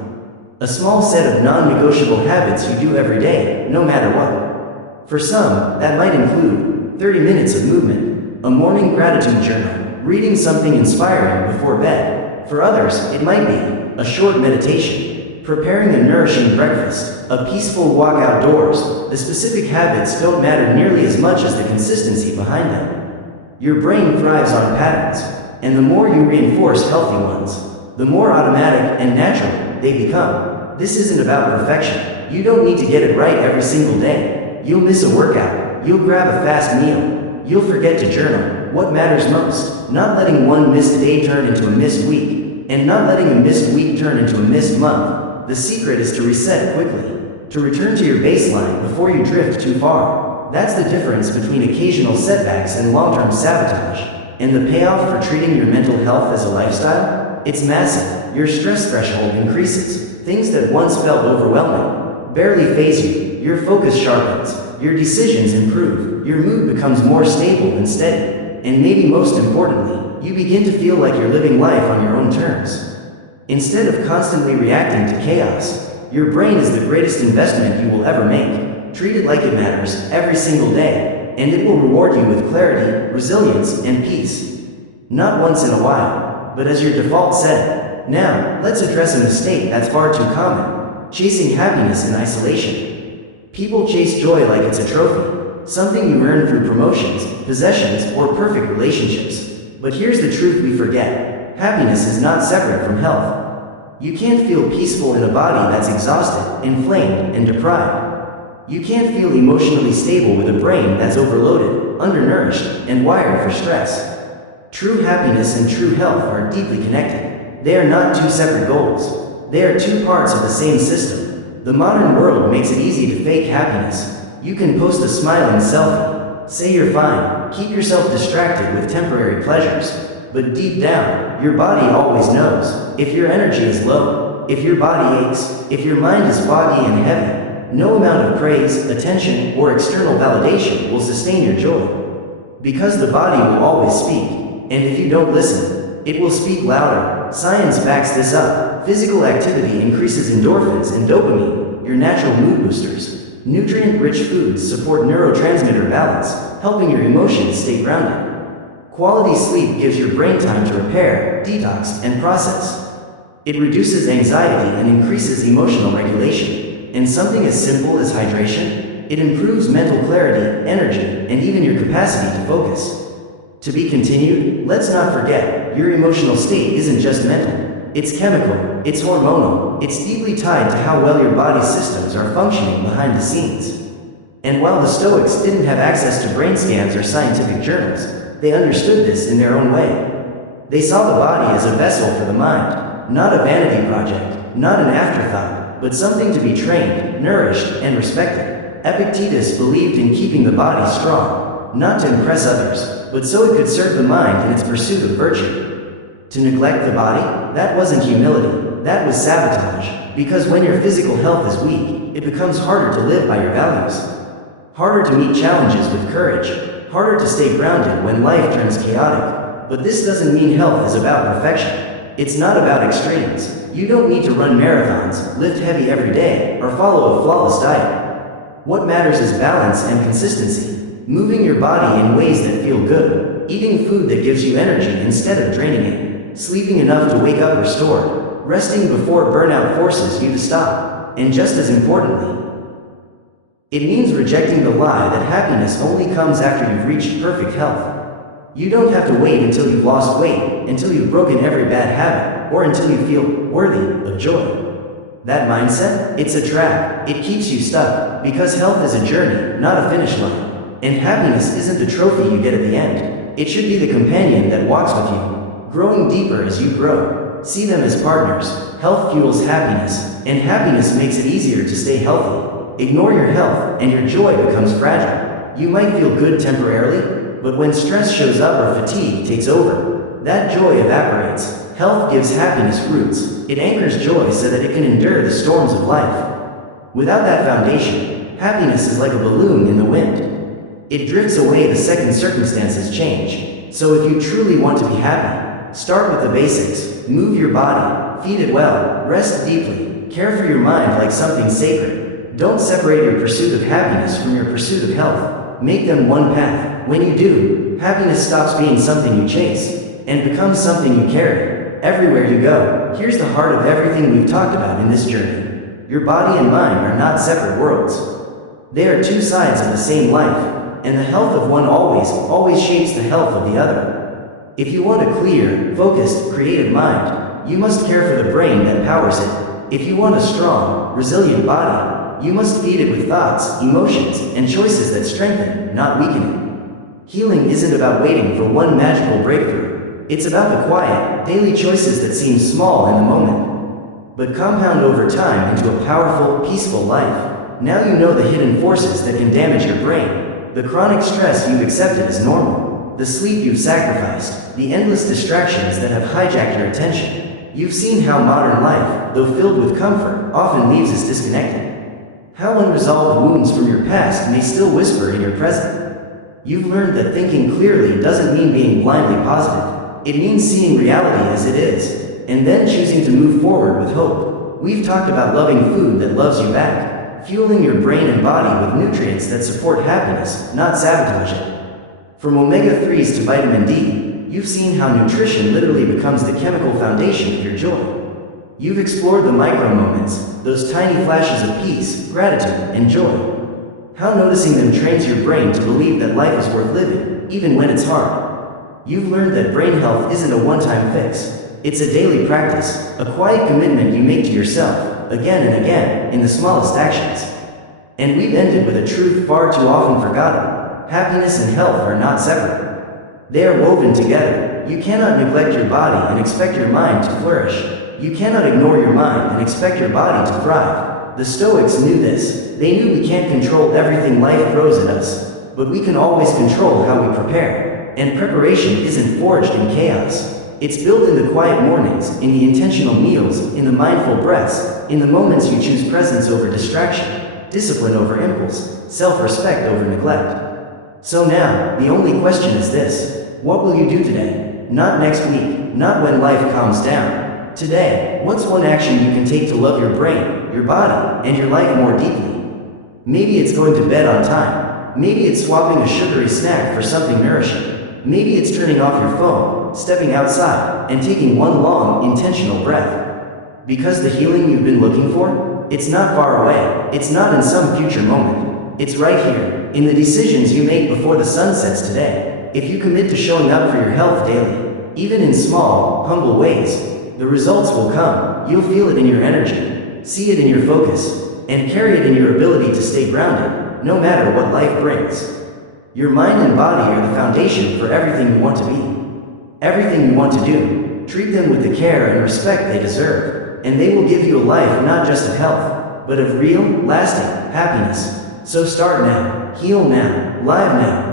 A small set of non-negotiable habits you do every day, no matter what. For some, that might include 30 minutes of movement, a morning gratitude journal, reading something inspiring before bed. For others, it might be a short meditation, preparing a nourishing breakfast, a peaceful walk outdoors. The specific habits don't matter nearly as much as the consistency behind them. Your brain thrives on patterns, and the more you reinforce healthy ones, the more automatic and natural they become. This isn't about perfection. You don't need to get it right every single day. You'll miss a workout, you'll grab a fast meal, you'll forget to journal. What matters most? Not letting one missed day turn into a missed week, and not letting a missed week turn into a missed month. The secret is to reset quickly, to return to your baseline before you drift too far. That's the difference between occasional setbacks and long-term sabotage. And the payoff for treating your mental health as a lifestyle? It's massive. Your stress threshold increases. Things that once felt overwhelming barely faze you. Your focus sharpens. Your decisions improve. Your mood becomes more stable and steady. And maybe most importantly, you begin to feel like you're living life on your own terms. Instead of constantly reacting to chaos, your brain is the greatest investment you will ever make. Treat it like it matters every single day, and it will reward you with clarity, resilience, and peace. Not once in a while, but as your default setting. Now, let's address a mistake that's far too common: chasing happiness in isolation. People chase joy like it's a trophy, something you earn through promotions, possessions, or perfect relationships. But here's the truth we forget: happiness is not separate from health. You can't feel peaceful in a body that's exhausted, inflamed, and deprived. You can't feel emotionally stable with a brain that's overloaded, undernourished, and wired for stress. True happiness and true health are deeply connected. They are not two separate goals. They are two parts of the same system. The modern world makes it easy to fake happiness. You can post a smiling selfie, say you're fine, keep yourself distracted with temporary pleasures. But deep down, your body always knows. If your energy is low, if your body aches, if your mind is foggy and heavy, no amount of praise, attention, or external validation will sustain your joy. Because the body will always speak, and if you don't listen, it will speak louder. Science backs this up. Physical activity increases endorphins and dopamine, your natural mood boosters. Nutrient-rich foods support neurotransmitter balance, helping your emotions stay grounded. Quality sleep gives your brain time to repair, detox, and process. It reduces anxiety and increases emotional regulation. And something as simple as hydration, it improves mental clarity, energy, and even your capacity to focus. To be continued, let's not forget, your emotional state isn't just mental. It's chemical, it's hormonal, it's deeply tied to how well your body's systems are functioning behind the scenes. And while the Stoics didn't have access to brain scans or scientific journals, they understood this in their own way. They saw the body as a vessel for the mind, not a vanity project, not an afterthought, but something to be trained, nourished, and respected. Epictetus believed in keeping the body strong, not to impress others, but so it could serve the mind in its pursuit of virtue. To neglect the body? That wasn't humility, that was sabotage, because when your physical health is weak, it becomes harder to live by your values. Harder to meet challenges with courage, harder to stay grounded when life turns chaotic. But this doesn't mean health is about perfection. It's not about extremes. You don't need to run marathons, lift heavy every day, or follow a flawless diet. What matters is balance and consistency. Moving your body in ways that feel good. Eating food that gives you energy instead of draining it. Sleeping enough to wake up restored. Resting before burnout forces you to stop. And just as importantly, it means rejecting the lie that happiness only comes after you've reached perfect health. You don't have to wait until you've lost weight, until you've broken every bad habit, or until you feel worthy of joy. That mindset? It's a trap. It keeps you stuck, because health is a journey, not a finish line. And happiness isn't the trophy you get at the end. It should be the companion that walks with you, growing deeper as you grow. See them as partners. Health fuels happiness, and happiness makes it easier to stay healthy. Ignore your health, and your joy becomes fragile. You might feel good temporarily, but when stress shows up or fatigue takes over, that joy evaporates. Health gives happiness roots. It anchors joy so that it can endure the storms of life. Without that foundation, happiness is like a balloon in the wind. It drifts away the second circumstances change. So if you truly want to be happy, start with the basics. Move your body, feed it well, rest deeply, care for your mind like something sacred. Don't separate your pursuit of happiness from your pursuit of health. Make them one path. When you do, happiness stops being something you chase and becomes something you carry. Everywhere you go, here's the heart of everything we've talked about in this journey. Your body and mind are not separate worlds. They are two sides of the same life, and the health of one always shapes the health of the other. If you want a clear, focused, creative mind, you must care for the brain that powers it. If you want a strong, resilient body, you must feed it with thoughts, emotions, and choices that strengthen, not weaken it. Healing isn't about waiting for one magical breakthrough. It's about the quiet, daily choices that seem small in the moment, but compound over time into a powerful, peaceful life. Now you know the hidden forces that can damage your brain, the chronic stress you've accepted as normal, the sleep you've sacrificed, the endless distractions that have hijacked your attention. You've seen how modern life, though filled with comfort, often leaves us disconnected. How unresolved wounds from your past may still whisper in your present. You've learned that thinking clearly doesn't mean being blindly positive. It means seeing reality as it is, and then choosing to move forward with hope. We've talked about loving food that loves you back, fueling your brain and body with nutrients that support happiness, not sabotage it. From omega-3s to vitamin D, you've seen how nutrition literally becomes the chemical foundation of your joy. You've explored the micro moments, those tiny flashes of peace, gratitude, and joy. How noticing them trains your brain to believe that life is worth living, even when it's hard. You've learned that brain health isn't a one-time fix. It's a daily practice, a quiet commitment you make to yourself, again and again, in the smallest actions. And we've ended with a truth far too often forgotten. Happiness and health are not separate. They are woven together. You cannot neglect your body and expect your mind to flourish. You cannot ignore your mind and expect your body to thrive. The Stoics knew this. They knew we can't control everything life throws at us, but we can always control how we prepare. And preparation isn't forged in chaos. It's built in the quiet mornings, in the intentional meals, in the mindful breaths, in the moments you choose presence over distraction, discipline over impulse, self-respect over neglect. So now, the only question is this: what will you do today? Not next week, not when life calms down. Today, what's one action you can take to love your brain, your body, and your life more deeply? Maybe it's going to bed on time. Maybe it's swapping a sugary snack for something nourishing. Maybe it's turning off your phone, stepping outside, and taking one long, intentional breath. Because the healing you've been looking for? It's not far away. It's not in some future moment. It's right here, in the decisions you make before the sun sets today. If you commit to showing up for your health daily, even in small, humble ways, the results will come. You'll feel it in your energy, see it in your focus, and carry it in your ability to stay grounded, no matter what life brings. Your mind and body are the foundation for everything you want to be. Everything you want to do, treat them with the care and respect they deserve, and they will give you a life not just of health, but of real, lasting happiness. So start now, heal now, live now.